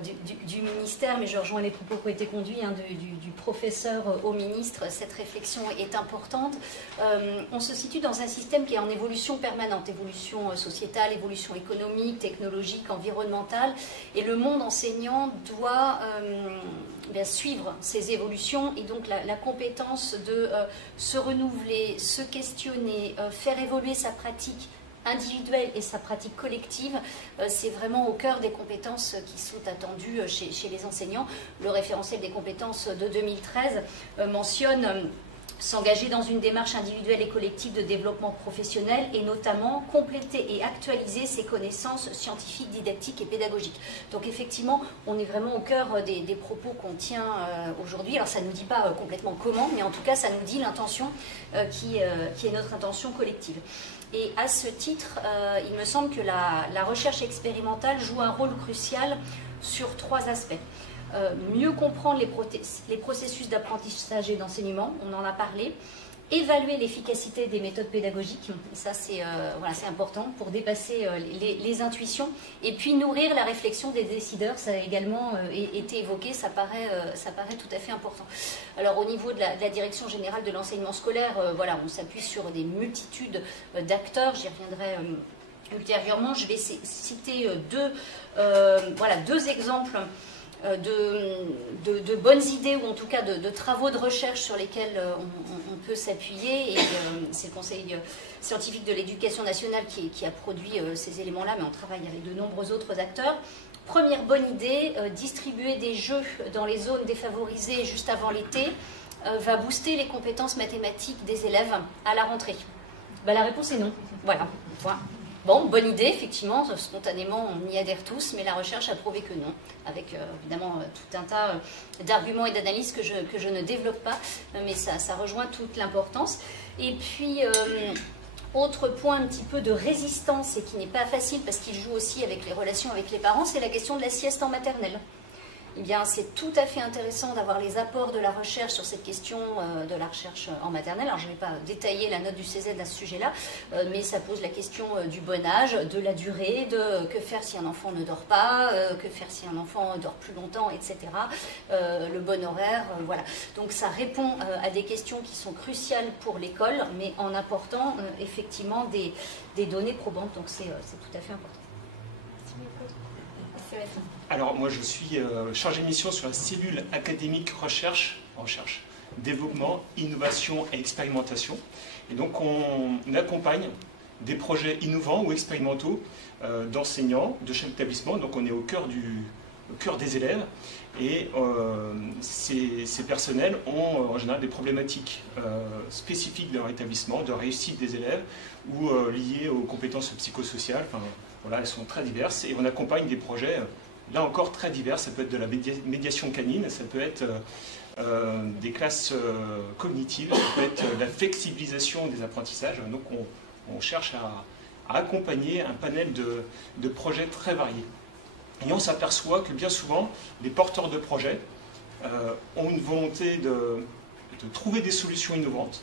du ministère, mais je rejoins les propos qui ont été conduits du professeur au ministre, cette réflexion est importante. On se situe dans un système qui est en évolution permanente, évolution sociétale, évolution économique, technologique, environnementale, et le monde enseignant doit suivre ces évolutions, et donc la compétence de se renouveler, se questionner, faire évoluer sa pratique individuelle et sa pratique collective, c'est vraiment au cœur des compétences qui sont attendues chez les enseignants. Le référentiel des compétences de 2013 mentionne s'engager dans une démarche individuelle et collective de développement professionnel et notamment compléter et actualiser ses connaissances scientifiques, didactiques et pédagogiques. Donc effectivement, on est vraiment au cœur des propos qu'on tient aujourd'hui. Alors ça ne nous dit pas complètement comment, mais en tout cas ça nous dit l'intention qui est notre intention collective. Et à ce titre, il me semble que la recherche expérimentale joue un rôle crucial sur 3 aspects. Mieux comprendre les processus d'apprentissage et d'enseignement, on en a parlé. Évaluer l'efficacité des méthodes pédagogiques, ça c'est important pour dépasser les intuitions. Et puis nourrir la réflexion des décideurs, ça a également été évoqué, ça paraît tout à fait important. Alors au niveau de la direction générale de l'enseignement scolaire, on s'appuie sur des multitudes d'acteurs, j'y reviendrai ultérieurement. Je vais citer deux exemples de bonnes idées, ou en tout cas de travaux de recherche sur lesquels on peut s'appuyer. Et c'est le Conseil scientifique de l'éducation nationale qui a produit ces éléments-là, mais on travaille avec de nombreux autres acteurs. Première bonne idée, distribuer des jeux dans les zones défavorisées juste avant l'été va booster les compétences mathématiques des élèves à la rentrée. La réponse est non. Voilà. Bon, bonne idée, effectivement, spontanément on y adhère tous, mais la recherche a prouvé que non, avec évidemment tout un tas d'arguments et d'analyses que je ne développe pas, mais ça rejoint toute l'importance. Et puis, autre point un petit peu de résistance, et qui n'est pas facile parce qu'il joue aussi avec les relations avec les parents, c'est la question de la sieste en maternelle. Eh bien, c'est tout à fait intéressant d'avoir les apports de la recherche sur cette question de la recherche en maternelle. Alors, je ne vais pas détailler la note du CZ à ce sujet-là, mais ça pose la question du bon âge, de la durée, de que faire si un enfant ne dort pas, que faire si un enfant dort plus longtemps, etc. Le bon horaire, voilà. Donc, ça répond à des questions qui sont cruciales pour l'école, mais en apportant effectivement des données probantes. Donc, c'est tout à fait important. Alors moi je suis chargé de mission sur la cellule académique recherche, développement, innovation et expérimentation. Et donc on accompagne des projets innovants ou expérimentaux d'enseignants, de chefs d'établissement. Donc on est au cœur des élèves, et ces personnels ont en général des problématiques spécifiques de leur établissement, de réussite des élèves ou liées aux compétences psychosociales. Enfin, voilà, elles sont très diverses, et on accompagne des projets là encore très divers. Ça peut être de la médiation canine, ça peut être des classes cognitives, ça peut être la flexibilisation des apprentissages. Donc on cherche à accompagner un panel de projets très variés. Et on s'aperçoit que bien souvent, les porteurs de projets ont une volonté de trouver des solutions innovantes.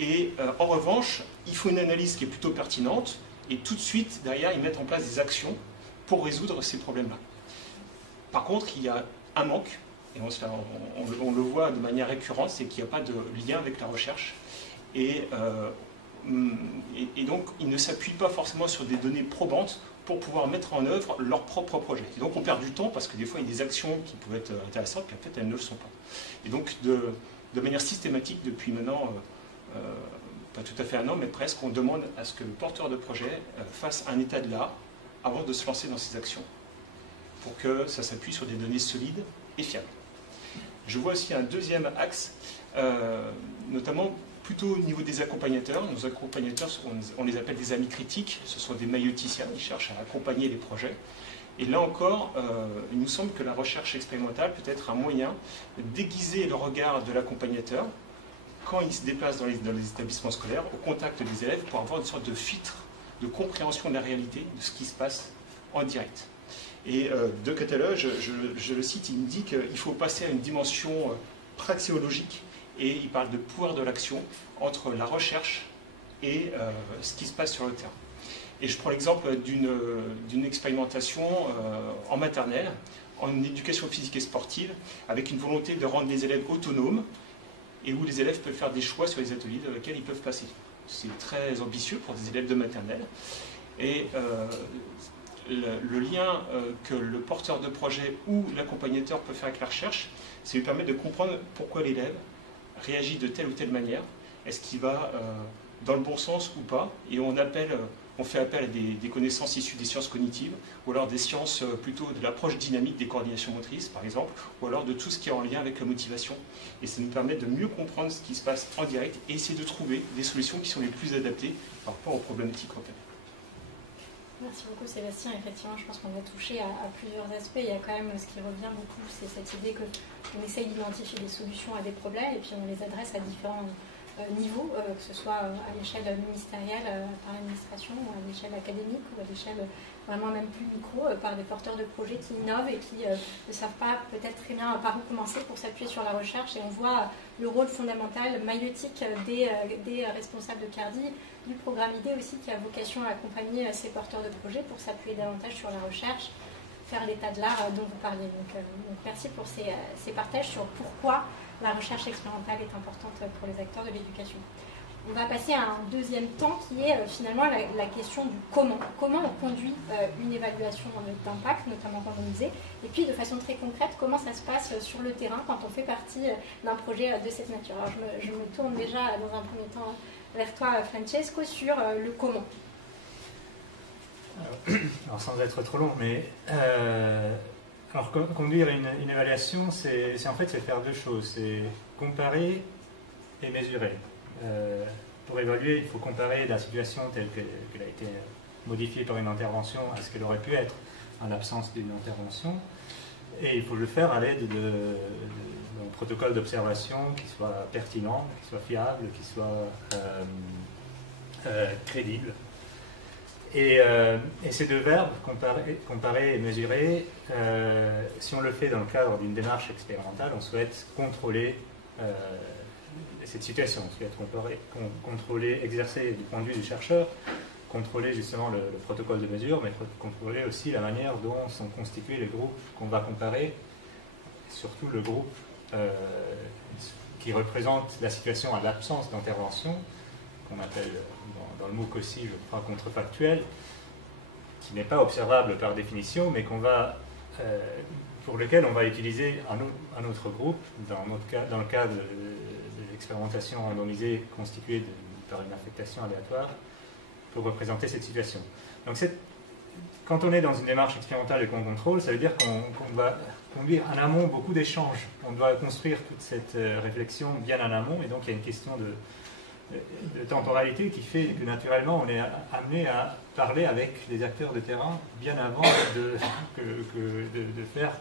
Et en revanche, il faut une analyse qui est plutôt pertinente, et tout de suite, derrière, ils mettent en place des actions pour résoudre ces problèmes-là. Par contre, il y a un manque, et on le voit de manière récurrente, c'est qu'il n'y a pas de lien avec la recherche. Et donc, ils ne s'appuient pas forcément sur des données probantes pour pouvoir mettre en œuvre leur propre projet. Et donc, on perd du temps, parce que des fois, il y a des actions qui peuvent être intéressantes, puis en fait, elles ne le sont pas. Et donc, de manière systématique, depuis maintenant, pas tout à fait 1 an, mais presque, on demande à ce que le porteur de projet fasse un état de l'art avant de se lancer dans ces actions, pour que ça s'appuie sur des données solides et fiables. Je vois aussi un deuxième axe, notamment plutôt au niveau des accompagnateurs. Nos accompagnateurs, on les appelle des amis critiques, ce sont des maïeuticiens, ils cherchent à accompagner les projets. Et là encore, il nous semble que la recherche expérimentale peut être un moyen d'aiguiser le regard de l'accompagnateur quand il se déplace dans les établissements scolaires, au contact des élèves, pour avoir une sorte de filtre de compréhension de la réalité, de ce qui se passe en direct. Et De Ketteler, je le cite, il me dit qu'il faut passer à une dimension praxéologique, et il parle de pouvoir de l'action entre la recherche et ce qui se passe sur le terrain. Et je prends l'exemple d'une expérimentation en maternelle, en éducation physique et sportive, avec une volonté de rendre les élèves autonomes, et où les élèves peuvent faire des choix sur les ateliers dans lesquels ils peuvent passer. C'est très ambitieux pour des élèves de maternelle. Et le lien que le porteur de projet ou l'accompagnateur peut faire avec la recherche, c'est lui permettre de comprendre pourquoi l'élève réagit de telle ou telle manière. Est-ce qu'il va dans le bon sens ou pas? Et on fait appel à des connaissances issues des sciences cognitives, ou alors des sciences plutôt de l'approche dynamique des coordinations motrices, par exemple, ou alors de tout ce qui est en lien avec la motivation. Et ça nous permet de mieux comprendre ce qui se passe en direct et essayer de trouver des solutions qui sont les plus adaptées par rapport aux problématiques rencontrées. Merci beaucoup Sébastien. Effectivement, je pense qu'on va toucher à plusieurs aspects. Il y a quand même ce qui revient beaucoup, c'est cette idée qu'on essaye d'identifier des solutions à des problèmes et puis on les adresse à différents niveaux, que ce soit à l'échelle ministérielle par l'administration, ou à l'échelle académique, ou à l'échelle vraiment même plus micro, par des porteurs de projets qui innovent et qui ne savent pas peut-être très bien par où commencer pour s'appuyer sur la recherche. Et on voit le rôle fondamental, maïeutique des responsables de CARDI, du programme IDEA aussi, qui a vocation à accompagner ces porteurs de projets pour s'appuyer davantage sur la recherche, faire l'état de l'art dont vous parliez. Donc merci pour ces partages sur pourquoi la recherche expérimentale est importante pour les acteurs de l'éducation. On va passer à un deuxième temps qui est finalement la question du comment. Comment on conduit une évaluation d'impact, notamment randomisée, et puis de façon très concrète, comment ça se passe sur le terrain quand on fait partie d'un projet de cette nature. Alors je me tourne déjà dans un premier temps vers toi, Francesco, sur le comment. Alors sans être trop long, mais alors conduire une évaluation, c'est faire deux choses, c'est comparer et mesurer. Pour évaluer, il faut comparer la situation telle qu'elle a été modifiée par une intervention à ce qu'elle aurait pu être en l'absence d'une intervention, et il faut le faire à l'aide d'un protocole d'observation qui soit pertinent, qui soit fiable, qui soit crédible. Et ces deux verbes, comparer et mesurer, si on le fait dans le cadre d'une démarche expérimentale, on souhaite contrôler cette situation, on souhaite contrôler, exercer du point de vue du chercheur, contrôler justement le protocole de mesure, mais contrôler aussi la manière dont sont constitués les groupes qu'on va comparer, surtout le groupe qui représente la situation à l'absence d'intervention, qu'on appelle dans le MOOC aussi, je crois, contrefactuel, qui n'est pas observable par définition, mais pour lequel on va utiliser un autre groupe, dans le cas de l'expérimentation randomisée constituée par une affectation aléatoire, pour représenter cette situation. Donc quand on est dans une démarche expérimentale et qu'on contrôle, ça veut dire qu'on va conduire en amont beaucoup d'échanges. On doit construire toute cette réflexion bien en amont, et donc il y a une question de temporalité qui fait que naturellement on est amené à parler avec les acteurs de terrain bien avant de faire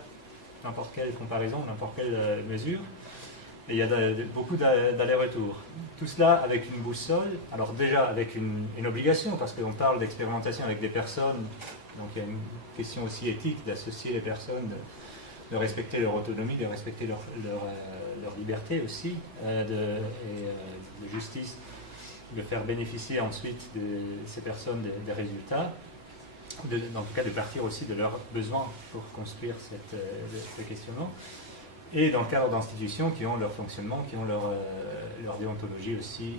n'importe quelle comparaison, n'importe quelle mesure. Et il y a beaucoup d'allers-retours. Tout cela avec une boussole, alors déjà avec une obligation, parce qu'on parle d'expérimentation avec des personnes, donc il y a une question aussi éthique d'associer les personnes, de respecter leur autonomie, de respecter leur liberté aussi, de justice, de faire bénéficier ensuite ces personnes des résultats, dans le cas de partir aussi de leurs besoins pour construire ce questionnement, et dans le cadre d'institutions qui ont leur fonctionnement, qui ont leur déontologie aussi,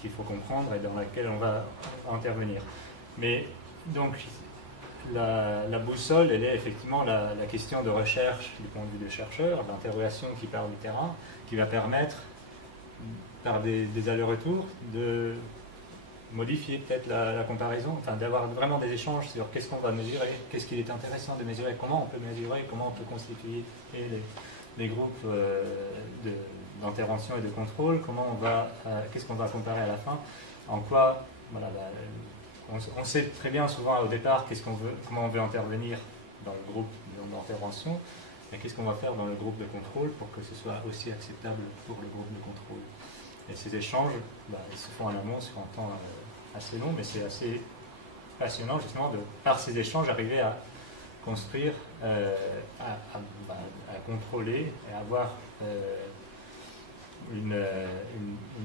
qu'il faut comprendre et dans laquelle on va intervenir. Mais donc, la boussole, elle est effectivement la question de recherche du point de vue des chercheurs, d'interrogation qui part du terrain, qui va permettre, par des allers-retours, de modifier peut-être la comparaison, enfin d'avoir vraiment des échanges sur qu'est-ce qu'on va mesurer, qu'est-ce qu'il est intéressant de mesurer, comment on peut mesurer, comment on peut constituer les groupes d'intervention et de contrôle, qu'est-ce qu'on va comparer à la fin, en quoi, voilà, on sait très bien souvent au départ comment on veut intervenir dans le groupe d'intervention, mais qu'est-ce qu'on va faire dans le groupe de contrôle pour que ce soit aussi acceptable pour le groupe de contrôle. Et ces échanges, ils se font en amont sur un temps assez long, mais c'est assez passionnant justement de, par ces échanges, arriver à construire, à contrôler et avoir une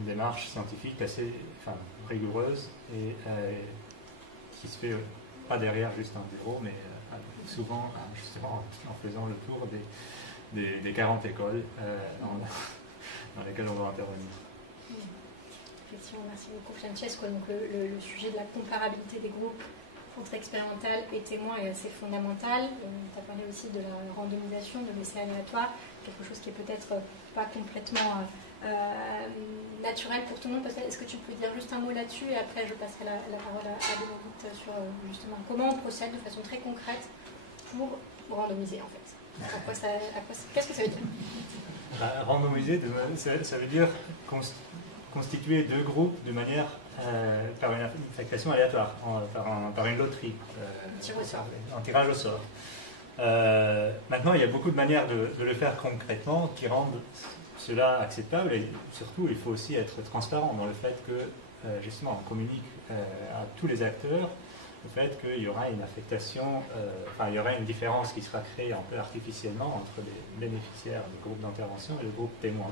démarche scientifique assez rigoureuse et qui se fait pas derrière juste un bureau, mais souvent justement en faisant le tour des 40 écoles dans lesquelles on va intervenir. Effectivement, merci beaucoup Francesco. Donc le sujet de la comparabilité des groupes contre-expérimental et témoins est assez fondamental. Tu as parlé aussi de la randomisation, de l'essai aléatoire, quelque chose qui est peut-être pas complètement naturel pour tout le monde. Est-ce que tu peux dire juste un mot là-dessus et après je passerai la parole à Bénédicte sur justement comment on procède de façon très concrète pour randomiser en fait. Qu'est-ce que ça veut dire? Randomiser, ça veut dire constituer deux groupes de manière par une affectation aléatoire, par une loterie, en tirage au sort. Maintenant, il y a beaucoup de manières de le faire concrètement qui rendent cela acceptable, et surtout, il faut aussi être transparent dans le fait que, justement, on communique à tous les acteurs le fait qu'il y aura une affectation, il y aura une différence qui sera créée un peu artificiellement entre les bénéficiaires du groupe d'intervention et le groupe témoin.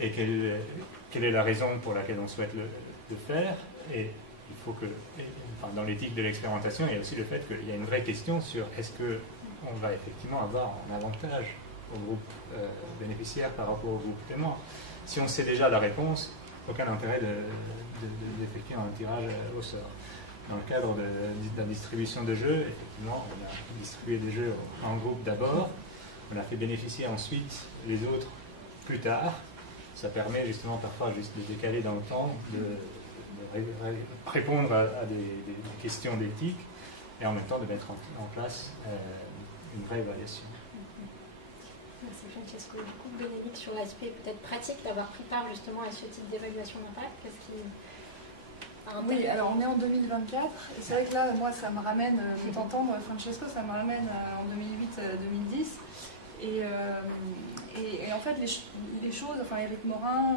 Et quelle est la raison pour laquelle on souhaite le faire. Et il faut que, dans l'éthique de l'expérimentation, il y a aussi le fait qu'il y a une vraie question sur est-ce qu'on va effectivement avoir un avantage au groupe bénéficiaire par rapport au groupe témoin. Si on sait déjà la réponse, aucun intérêt d'effectuer un tirage au sort. Dans le cadre de la distribution de jeux, effectivement, on a distribué des jeux en groupe d'abord, on a fait bénéficier ensuite les autres plus tard. Ça permet justement parfois juste de décaler dans le temps, de répondre à des questions d'éthique et en même temps de mettre en place une vraie évaluation. Merci Francesco. Du coup, Bénédicte, sur l'aspect peut-être pratique d'avoir pris part justement à ce type d'évaluation d'impact, qu'est-ce qui... Oui, alors on est en 2024 et c'est vrai que là, moi, ça me ramène, je vais t'entendre Francesco, ça me ramène en 2008-2010 et en fait les choses, Éric Morin,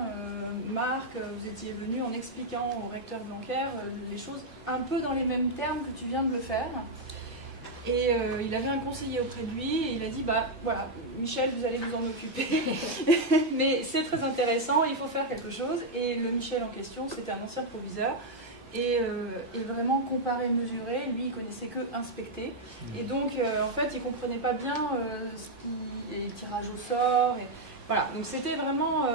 Marc, vous étiez venus en expliquant au recteur Blanquer les choses un peu dans les mêmes termes que tu viens de le faire. Et il avait un conseiller auprès de lui et il a dit voilà, Michel, vous allez vous en occuper, mais c'est très intéressant, il faut faire quelque chose. Et le Michel en question, c'était un ancien proviseur. Et vraiment comparer, mesurer, lui il connaissait que inspecter. Et donc en fait il comprenait pas bien les tirages au sort. Et, voilà, donc c'était vraiment.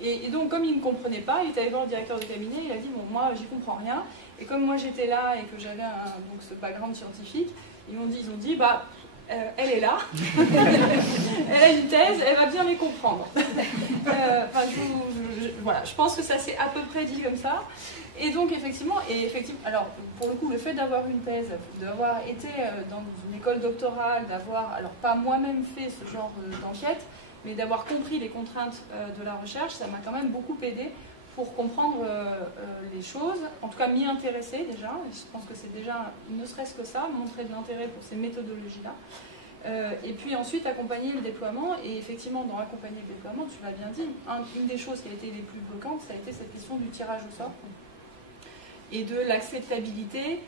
Et donc comme il ne comprenait pas, il est allé voir le directeur de cabinet, il a dit bon, moi j'y comprends rien. Et comme moi j'étais là et que j'avais donc ce background scientifique, ils ont dit elle est là, elle a une thèse, elle va bien les comprendre. Voilà, je pense que ça s'est à peu près dit comme ça. Et donc effectivement, alors pour le coup, le fait d'avoir une thèse, d'avoir été dans une école doctorale, d'avoir, alors pas moi-même fait ce genre d'enquête, mais d'avoir compris les contraintes de la recherche, ça m'a quand même beaucoup aidé pour comprendre les choses, en tout cas m'y intéresser déjà. Je pense que c'est déjà, ne serait-ce que ça, montrer de l'intérêt pour ces méthodologies-là. Et puis ensuite accompagner le déploiement, et effectivement dans accompagner le déploiement, tu l'as bien dit, une des choses qui a été les plus bloquantes, ça a été cette question du tirage au sort et de l'acceptabilité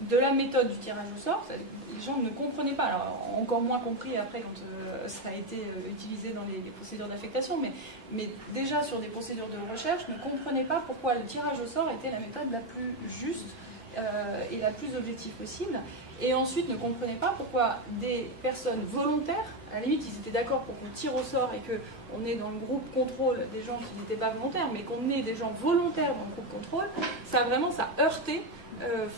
de la méthode du tirage au sort. Les gens ne comprenaient pas, alors encore moins compris après quand ça a été utilisé dans les procédures d'affectation, mais déjà sur des procédures de recherche, ne comprenaient pas pourquoi le tirage au sort était la méthode la plus juste et la plus objective possible. Et ensuite ne comprenaient pas pourquoi des personnes volontaires, à la limite ils étaient d'accord pour qu'on tire au sort et qu'on ait dans le groupe contrôle des gens qui n'étaient pas volontaires, mais qu'on ait des gens volontaires dans le groupe contrôle, ça heurtait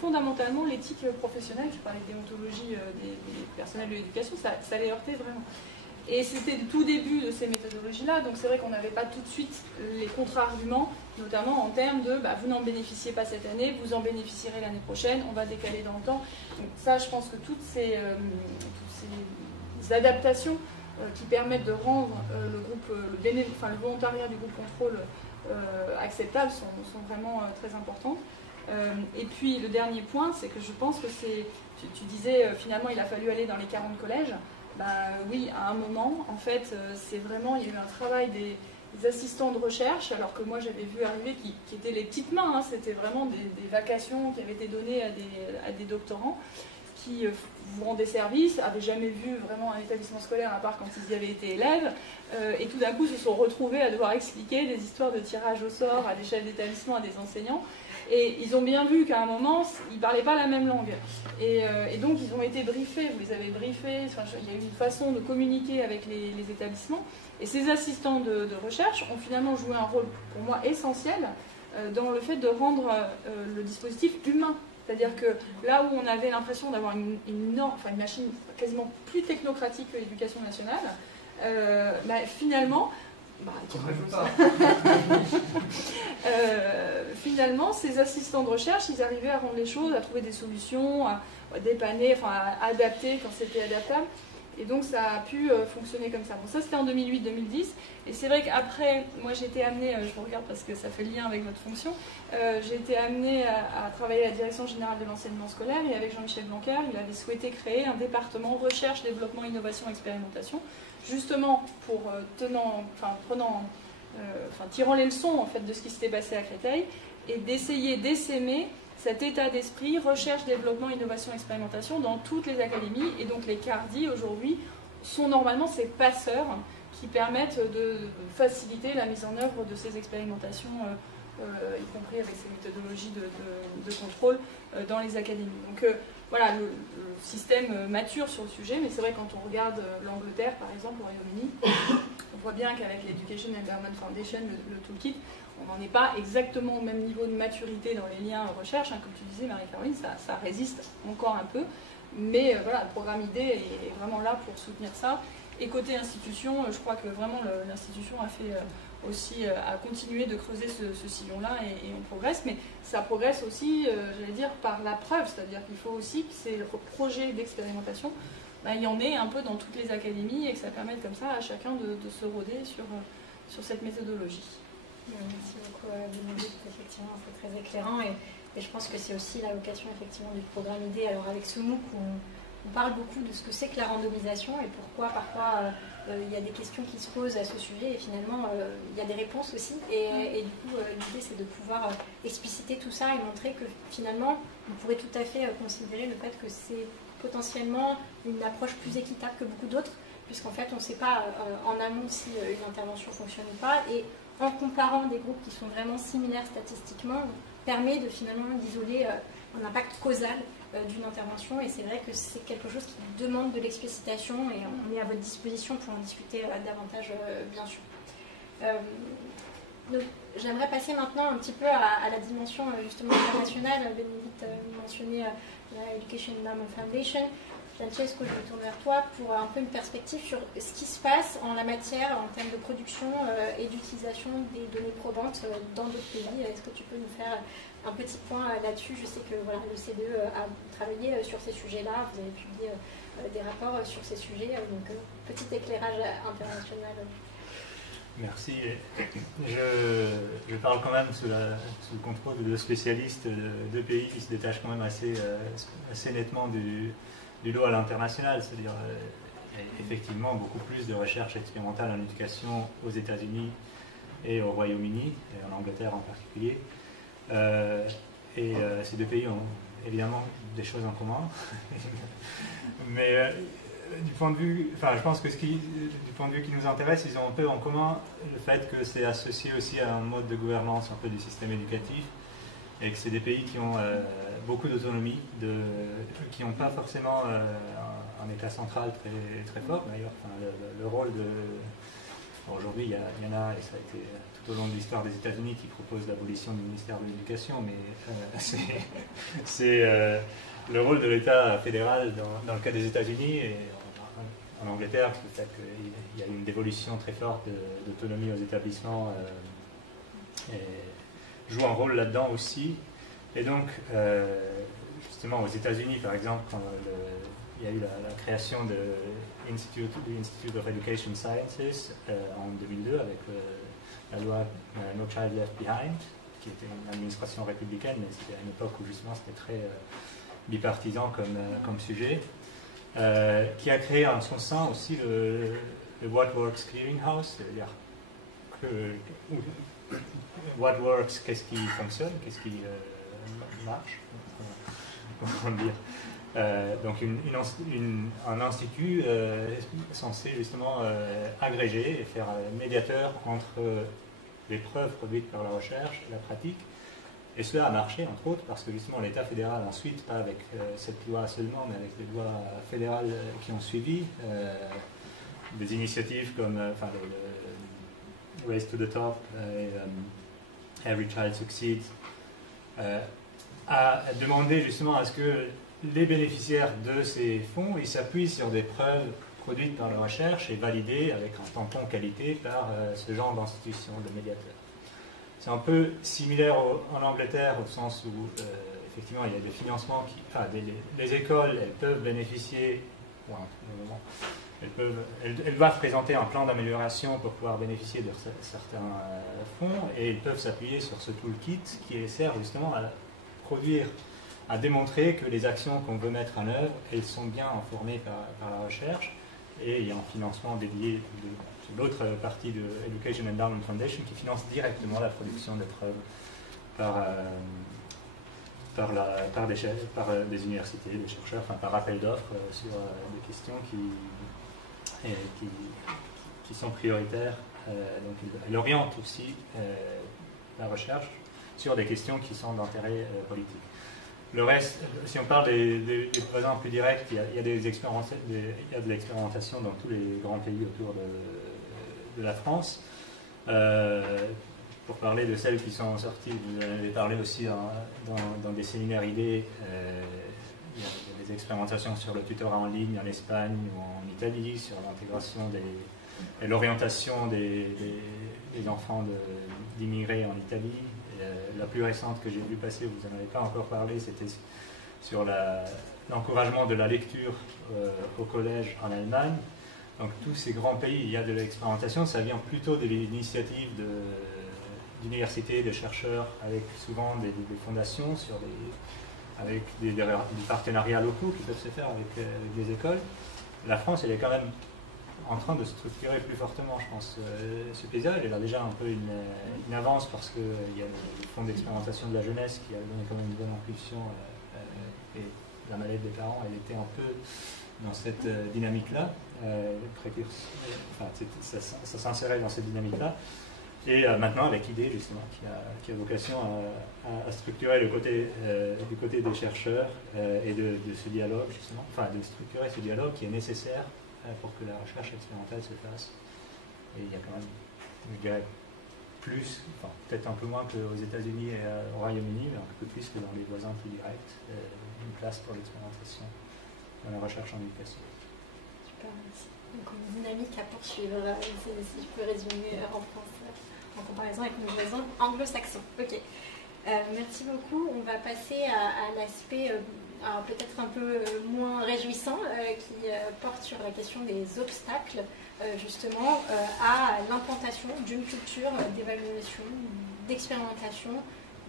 fondamentalement l'éthique professionnelle. Tu parlais de déontologie des personnels de l'éducation, ça les heurtait vraiment. Et c'était le tout début de ces méthodologies-là, donc c'est vrai qu'on n'avait pas tout de suite les contre-arguments, notamment en termes de vous n'en bénéficiez pas cette année, vous en bénéficierez l'année prochaine, on va décaler dans le temps. Donc ça, je pense que toutes ces adaptations qui permettent de rendre le volontariat du groupe contrôle acceptable sont vraiment très importantes. Et puis le dernier point, c'est que je pense que tu disais finalement il a fallu aller dans les 40 collèges. Oui, à un moment, en fait, c'est vraiment, il y a eu un travail assistants de recherche, alors que moi j'avais vu arriver qui étaient les petites mains, hein, c'était vraiment des vacations qui avaient été données à des doctorants qui vous rendaient service, n'avaient jamais vu vraiment un établissement scolaire à part quand ils y avaient été élèves, et tout d'un coup se sont retrouvés à devoir expliquer des histoires de tirage au sort à l'échelle d'établissement à des enseignants. Et ils ont bien vu qu'à un moment, ils ne parlaient pas la même langue. Et donc, ils ont été briefés, vous les avez briefés, enfin, il y a eu une façon de communiquer avec les établissements. Et ces assistants de recherche ont finalement joué un rôle, pour moi, essentiel dans le fait de rendre le dispositif humain. C'est-à-dire que là où on avait l'impression d'avoir une machine quasiment plus technocratique que l'éducation nationale, finalement... finalement, ces assistants de recherche, ils arrivaient à rendre les choses, à trouver des solutions, à dépanner, enfin à adapter quand c'était adaptable. Et donc ça a pu fonctionner comme ça. Bon, ça c'était en 2008-2010. Et c'est vrai qu'après, moi j'ai été amenée, je vous regarde parce que ça fait lien avec votre fonction, j'ai été amenée à travailler à la direction générale de l'enseignement scolaire. Et avec Jean-Michel Blanquer, il avait souhaité créer un département recherche, développement, innovation, expérimentation, justement pour tirant les leçons en fait, de ce qui s'était passé à Créteil et d'essayer d'essaimer cet état d'esprit, recherche, développement, innovation, expérimentation dans toutes les académies. Et donc les CARDI aujourd'hui sont normalement ces passeurs qui permettent de faciliter la mise en œuvre de ces expérimentations, y compris avec ces méthodologies de contrôle dans les académies. Donc voilà, le système mature sur le sujet, mais c'est vrai quand on regarde l'Angleterre par exemple, au Royaume-Uni, on voit bien qu'avec l'Education Environment Foundation, le toolkit, on n'en est pas exactement au même niveau de maturité dans les liens recherche. Hein, comme tu disais, Marie-Caroline, ça résiste encore un peu. Mais voilà, le programme ID est vraiment là pour soutenir ça. Et côté institution, je crois que vraiment l'institution a fait aussi à continuer de creuser ce sillon-là et on progresse. Mais ça progresse aussi, j'allais dire, par la preuve. C'est-à-dire qu'il faut aussi que ces projets d'expérimentation, il y en ait un peu dans toutes les académies et que ça permette comme ça à chacun de se roder sur cette méthodologie. Merci beaucoup, Bénédicte. Effectivement, c'est très éclairant et je pense que c'est aussi la vocation effectivement du programme ID. Alors avec ce MOOC, on parle beaucoup de ce que c'est que la randomisation et pourquoi parfois il y a des questions qui se posent à ce sujet et finalement il y a des réponses aussi. Et du coup, l'idée c'est de pouvoir expliciter tout ça et montrer que finalement, vous pourrez tout à fait considérer le fait que c'est potentiellement une approche plus équitable que beaucoup d'autres, puisqu'en fait on ne sait pas en amont si une intervention fonctionne ou pas. Et en comparant des groupes qui sont vraiment similaires statistiquement, permet de finalement d'isoler un impact causal d'une intervention. Et c'est vrai que c'est quelque chose qui demande de l'explicitation et on est à votre disposition pour en discuter davantage, bien sûr. J'aimerais passer maintenant un petit peu à la dimension justement internationale. Bénédicte mentionnait la Education Environment Foundation. Francesco, je me tourne vers toi pour un peu une perspective sur ce qui se passe en la matière en termes de production et d'utilisation des données probantes dans d'autres pays. Est-ce que tu peux nous faire un petit point là-dessus? Je sais que voilà, le CDE a travaillé sur ces sujets-là, vous avez publié des rapports sur ces sujets, donc petit éclairage international. Merci. Je parle quand même sous le contrôle de deux spécialistes, deux pays qui se détachent quand même assez nettement du lot à l'international, c'est-à-dire effectivement beaucoup plus de recherche expérimentale en éducation aux États-Unis et au Royaume-Uni, et en Angleterre en particulier. Ces deux pays ont évidemment des choses en commun. Mais du point de vue, enfin, je pense que du point de vue qui nous intéresse, ils ont un peu en commun le fait que c'est associé aussi à un mode de gouvernance un peu du système éducatif, et que c'est des pays qui ont beaucoup d'autonomie, qui n'ont pas forcément un État central très fort. D'ailleurs, enfin, le rôle de... Bon, aujourd'hui, il y en a, et ça a été tout au long de l'histoire des États-Unis, qui proposent l'abolition du ministère de l'Éducation, mais c'est le rôle de l'État fédéral dans le cas des États-Unis et en Angleterre, le fait qu'il y a une dévolution très forte d'autonomie aux établissements joue un rôle là-dedans aussi. Et donc, justement, aux États-Unis, par exemple, quand il y a eu la création de l'Institute of Education Sciences en 2002 avec la loi No Child Left Behind, qui était une administration républicaine, mais c'était à une époque où justement c'était très bipartisan comme sujet, qui a créé en son sein aussi le What Works Clearinghouse, c'est-à-dire what works, qu'est-ce qui fonctionne, qu'est-ce qui marche, comment dire. Donc un institut censé justement agréger et faire médiateur entre les preuves produites par la recherche et la pratique. Et cela a marché, entre autres, parce que justement l'État fédéral ensuite, pas avec cette loi seulement, mais avec les lois fédérales qui ont suivi, des initiatives comme le Race to the Top et Every Child Succeeds, a demandé justement à ce que les bénéficiaires de ces fonds ils s'appuient sur des preuves produites par la recherche et validées avec un tampon qualité par ce genre d'institution de médiateurs. C'est un peu similaire en Angleterre au sens où effectivement il y a des financements les écoles elles peuvent bénéficier pour un moment, elles doivent présenter un plan d'amélioration pour pouvoir bénéficier de certains fonds et ils peuvent s'appuyer sur ce toolkit qui sert justement à produire, à démontrer que les actions qu'on veut mettre en œuvre, elles sont bien informées par la recherche et il y a un financement dédié sur l'autre partie de Education Endowment Foundation qui finance directement la production de preuves par des universités, des chercheurs, par appel d'offres sur des questions qui sont prioritaires. Donc elle oriente aussi la recherche sur des questions qui sont d'intérêt politique. Le reste, si on parle des présents plus directs, il y a de l'expérimentation dans tous les grands pays autour de la France. Pour parler de celles qui sont sorties, vous en avez parlé aussi dans des séminaires idées. Il y a des expérimentations sur le tutorat en ligne en Espagne ou en Italie, sur l'intégration et l'orientation des enfants d'immigrés en Italie. La plus récente que j'ai vue passer, vous n'en avez pas encore parlé, c'était sur l'encouragement de la lecture au collège en Allemagne. Donc tous ces grands pays, il y a de l'expérimentation, ça vient plutôt de l'initiative d'universités, de chercheurs, avec souvent des fondations, avec des partenariats locaux qui peuvent se faire avec des écoles. La France, elle est quand même en train de structurer plus fortement, je pense, ce paysage. Elle a déjà un peu une avance parce qu'il y a le fonds d'expérimentation de la jeunesse qui a donné quand même une bonne impulsion et la mallette des parents, elle était un peu dans cette dynamique-là. Ça s'insérait dans cette dynamique-là. Et maintenant, avec l'idée, justement, qui a vocation à structurer du côté des chercheurs et de ce dialogue, justement, de structurer ce dialogue qui est nécessaire pour que la recherche expérimentale se fasse. Et il y a quand même, je dirais, peut-être un peu moins qu'aux États-Unis et au Royaume-Uni, mais un peu plus que dans les voisins plus directs, une place pour l'expérimentation dans la recherche en éducation. Super, merci. Donc une dynamique à poursuivre, si je peux résumer en France, en comparaison avec nos voisins anglo-saxons. Ok. Merci beaucoup. On va passer à l'aspect peut-être un peu moins réjouissant qui porte sur la question des obstacles justement à l'implantation d'une culture d'évaluation, d'expérimentation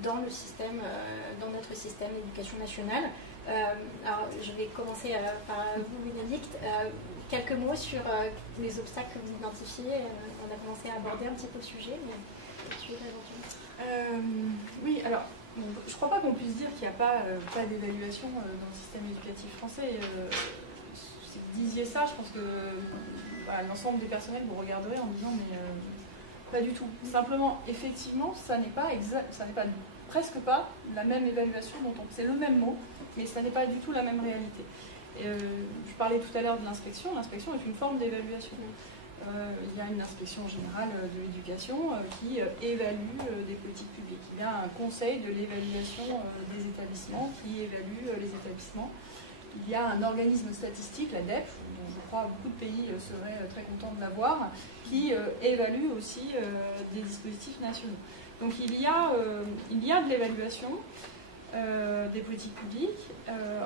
dans notre système d'éducation nationale. Alors je vais commencer par vous, Bénédicte. Quelques mots sur les obstacles que vous identifiez. On a commencé à aborder un petit peu le sujet, mais je vais oui, alors, je ne crois pas qu'on puisse dire qu'il n'y a pas d'évaluation dans le système éducatif français. Si vous disiez ça, je pense que l'ensemble des personnels vous regarderez en disant mais pas du tout. Simplement, effectivement, ça n'est pas presque pas la même évaluation dont c'est le même mot, mais ça n'est pas du tout la même réalité. Je parlais tout à l'heure de l'inspection. L'inspection est une forme d'évaluation. Il y a une inspection générale de l'éducation qui évalue des politiques publiques. Il y a un conseil de l'évaluation des établissements qui évalue les établissements. Il y a un organisme statistique, la DEP, dont je crois beaucoup de pays seraient très contents de l'avoir, qui évalue aussi des dispositifs nationaux. Donc il y a de l'évaluation des politiques publiques.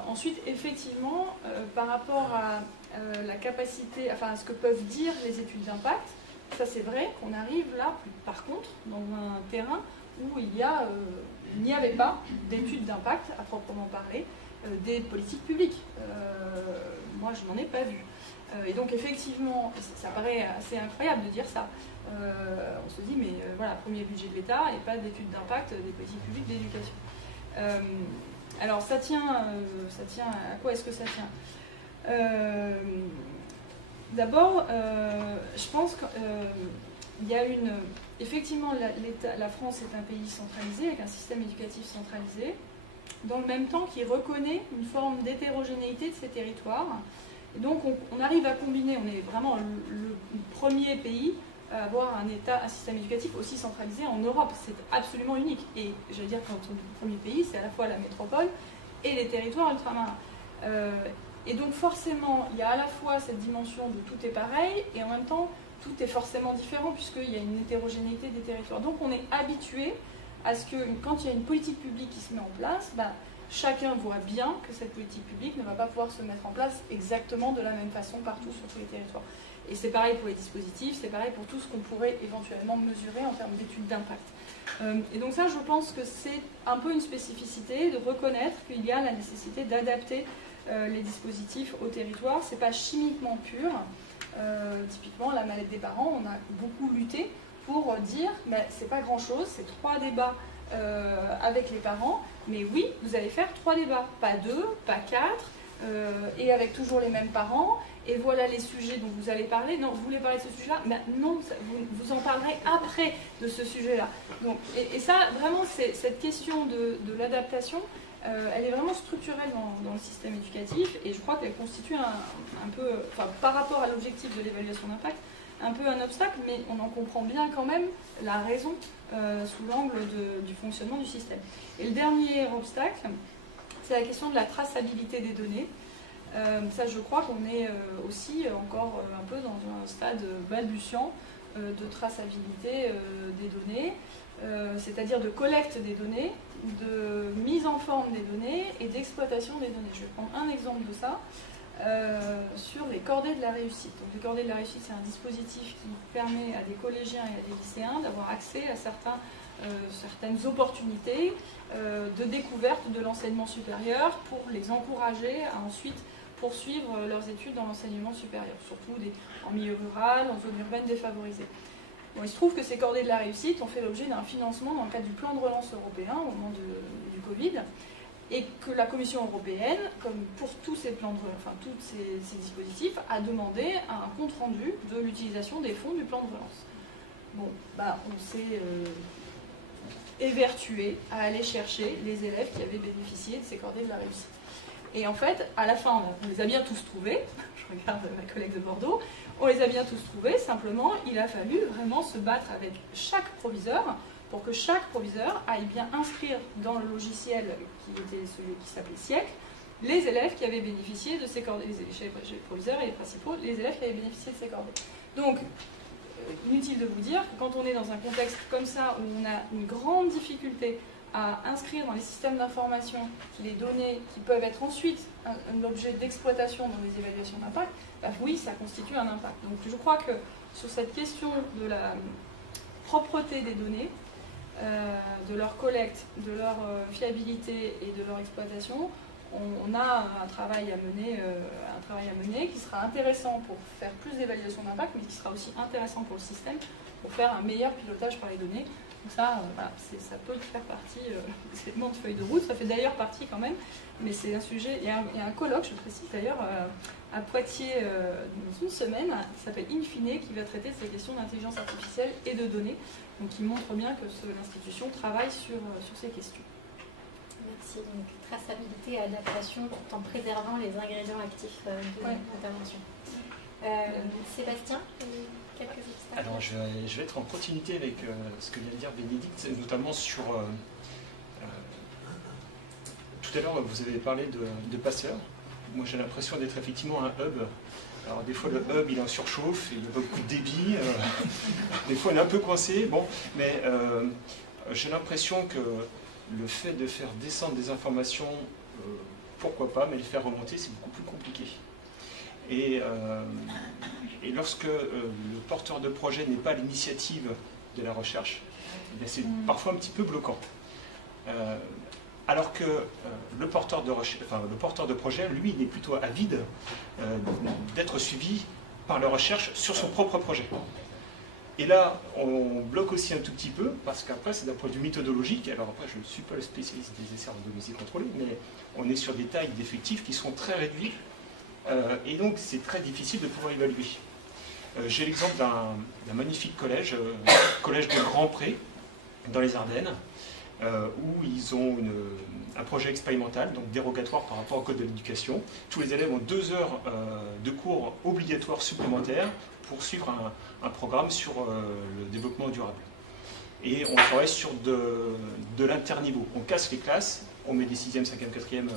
Ensuite, effectivement, par rapport à la capacité, à ce que peuvent dire les études d'impact, ça c'est vrai qu'on arrive là, par contre, dans un terrain où il n'y avait pas d'études d'impact à proprement parler des politiques publiques. Moi, je n'en ai pas vu. Et donc effectivement, ça paraît assez incroyable de dire ça. On se dit, mais voilà, premier budget de l'État et pas d'études d'impact des politiques publiques d'éducation. Alors ça tient à quoi est-ce que ça tient? D'abord, je pense qu'il y a effectivement, la France est un pays centralisé, avec un système éducatif centralisé, dans le même temps qui reconnaît une forme d'hétérogénéité de ces territoires. Et donc on arrive à combiner, on est vraiment le premier pays à avoir un système éducatif aussi centralisé en Europe. C'est absolument unique. Et j'allais dire, quand on dit le premier pays, c'est à la fois la métropole et les territoires ultramarins. Et donc forcément, il y a à la fois cette dimension de tout est pareil, et en même temps, tout est forcément différent, puisqu'il y a une hétérogénéité des territoires. Donc on est habitué à ce que, quand il y a une politique publique qui se met en place, chacun voit bien que cette politique publique ne va pas pouvoir se mettre en place exactement de la même façon partout sur tous les territoires. Et c'est pareil pour les dispositifs, c'est pareil pour tout ce qu'on pourrait éventuellement mesurer en termes d'études d'impact. Et donc ça, je pense que c'est un peu une spécificité de reconnaître qu'il y a la nécessité d'adapter les dispositifs au territoire. C'est pas chimiquement pur. Typiquement, la mallette des parents, on a beaucoup lutté pour dire, mais c'est pas grand-chose, c'est 3 débats avec les parents, mais oui, vous allez faire 3 débats, pas 2, pas 4, et avec toujours les mêmes parents, et voilà les sujets dont vous allez parler. Non, vous voulez parler de ce sujet-là, mais non, vous en parlerez après de ce sujet-là. Donc, et ça, vraiment, cette question de l'adaptation, elle est vraiment structurelle dans le système éducatif, et je crois qu'elle constitue un peu, par rapport à l'objectif de l'évaluation d'impact, un peu un obstacle, mais on en comprend bien quand même la raison sous l'angle du fonctionnement du système. Et le dernier obstacle, c'est la question de la traçabilité des données. Ça, je crois qu'on est aussi encore un peu dans un stade balbutiant de traçabilité des données, c'est-à-dire de collecte des données, de mise en forme des données et d'exploitation des données. Je vais prendre un exemple de ça. Sur les cordées de la réussite. Donc, les cordées de la réussite, c'est un dispositif qui permet à des collégiens et à des lycéens d'avoir accès à certaines opportunités de découverte de l'enseignement supérieur pour les encourager à ensuite poursuivre leurs études dans l'enseignement supérieur, surtout en milieu rural, en zone urbaine défavorisée. Bon, il se trouve que ces cordées de la réussite ont fait l'objet d'un financement dans le cadre du plan de relance européen au moment du Covid, et que la Commission européenne, comme pour tous ces plans tous ces dispositifs, a demandé un compte-rendu de l'utilisation des fonds du plan de relance. Bon, on s'est évertué à aller chercher les élèves qui avaient bénéficié de ces cordées de la réussite. Et en fait, à la fin, on les a bien tous trouvés. Je regarde ma collègue de Bordeaux. On les a bien tous trouvés. Simplement, il a fallu vraiment se battre avec chaque proviseur pour que chaque proviseur aille bien inscrire dans le logiciel qui était celui qui s'appelait Siècle, les élèves qui avaient bénéficié de ces cordées, les proviseurs et les principaux, les élèves qui avaient bénéficié de ces cordées. Donc, inutile de vous dire que quand on est dans un contexte comme ça, où on a une grande difficulté à inscrire dans les systèmes d'information les données qui peuvent être ensuite un objet d'exploitation dans les évaluations d'impact, oui, ça constitue un impact. Donc je crois que sur cette question de la propreté des données, de leur collecte, de leur fiabilité et de leur exploitation, on a un travail à mener qui sera intéressant pour faire plus d'évaluation d'impact, mais qui sera aussi intéressant pour le système pour faire un meilleur pilotage par les données. Donc ça, ça peut faire partie des éléments de feuille de route. Ça fait d'ailleurs partie quand même, mais c'est un sujet. Il y a un colloque, je précise d'ailleurs, à Poitiers dans une semaine, qui s'appelle Infine, qui va traiter de ces questions d'intelligence artificielle et de données, donc qui montre bien que l'institution travaille sur ces questions. Merci. Donc, traçabilité et adaptation tout en préservant les ingrédients actifs de l'intervention. Sébastien, quelques obstacles? Alors, je vais être en continuité avec ce que vient de dire Bénédicte, notamment sur... tout à l'heure, vous avez parlé de passeurs. Moi, j'ai l'impression d'être effectivement un hub. Alors, des fois, le hub, il est en surchauffe, il a beaucoup de débit. Des fois, il est un peu coincé. Bon, mais j'ai l'impression que le fait de faire descendre des informations, pourquoi pas, mais le faire remonter, c'est beaucoup plus compliqué. Et lorsque le porteur de projet n'est pas à l'initiative de la recherche, c'est parfois un petit peu bloquant. alors que le porteur de projet, lui, il est plutôt avide d'être suivi par la recherche sur son propre projet. Et là, on bloque aussi un tout petit peu, parce qu'après, c'est d'un point de vue méthodologique. Alors après, je ne suis pas le spécialiste des essais randomisés contrôlés, mais on est sur des tailles d'effectifs qui sont très réduites, et donc c'est très difficile de pouvoir évaluer. J'ai l'exemple d'un magnifique collège, collège de Grand-Pré, dans les Ardennes, où ils ont un projet expérimental, donc dérogatoire par rapport au code de l'éducation. Tous les élèves ont 2 heures de cours obligatoires supplémentaires pour suivre un programme sur le développement durable. Et on travaille sur de l'interniveau. On casse les classes, on met des 6e, 5e, 4e,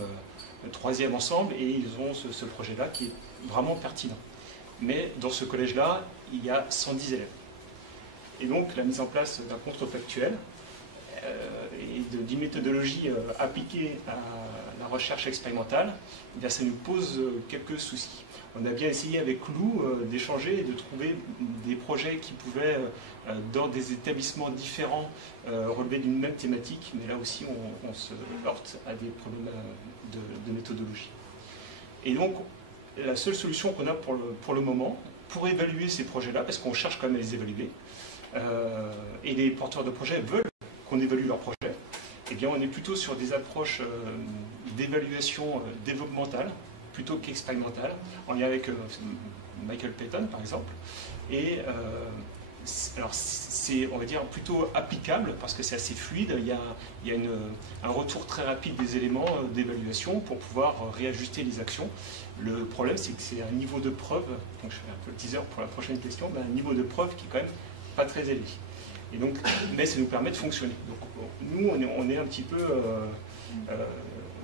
3e ensemble, et ils ont ce projet-là qui est vraiment pertinent. Mais dans ce collège-là, il y a 110 élèves. Et donc la mise en place d'un contrefactuel et d'une méthodologie appliquée à la recherche expérimentale, eh bien, ça nous pose quelques soucis. On a bien essayé avec Lou d'échanger et de trouver des projets qui pouvaient, dans des établissements différents, relever d'une même thématique, mais là aussi on se heurte à des problèmes de méthodologie. Et donc, la seule solution qu'on a pour le moment, pour évaluer ces projets-là, parce qu'on cherche quand même à les évaluer, et les porteurs de projets veulent qu'on évalue leurs projets, eh bien on est plutôt sur des approches d'évaluation développementale, plutôt qu'expérimentale, en lien avec Michael Payton par exemple. Et alors c'est, on va dire, plutôt applicable parce que c'est assez fluide, il y a un retour très rapide des éléments d'évaluation pour pouvoir réajuster les actions. Le problème, c'est que c'est un niveau de preuve, donc je fais un peu le teaser pour la prochaine question, mais un niveau de preuve qui est quand même pas très élevé. Et donc, mais ça nous permet de fonctionner. Donc nous, on est un petit peu...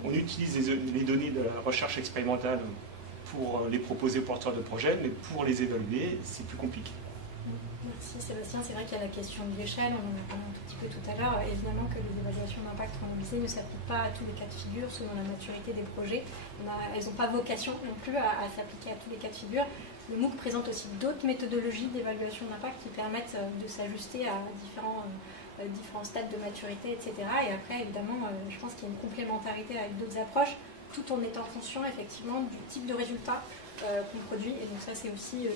on utilise les données de la recherche expérimentale pour les proposer aux porteurs de projets, mais pour les évaluer, c'est plus compliqué. Merci Sébastien. C'est vrai qu'il y a la question de l'échelle, on en a parlé un tout petit peu tout à l'heure. Évidemment que les évaluations d'impact randomisées ne s'appliquent pas à tous les cas de figure selon la maturité des projets. Elles n'ont pas vocation non plus à s'appliquer à tous les cas de figure. Le MOOC présente aussi d'autres méthodologies d'évaluation d'impact qui permettent de s'ajuster à différents stades de maturité, etc. Et après, évidemment, je pense qu'il y a une complémentarité avec d'autres approches, tout en étant conscient effectivement du type de résultat qu'on produit. Et donc ça, c'est aussi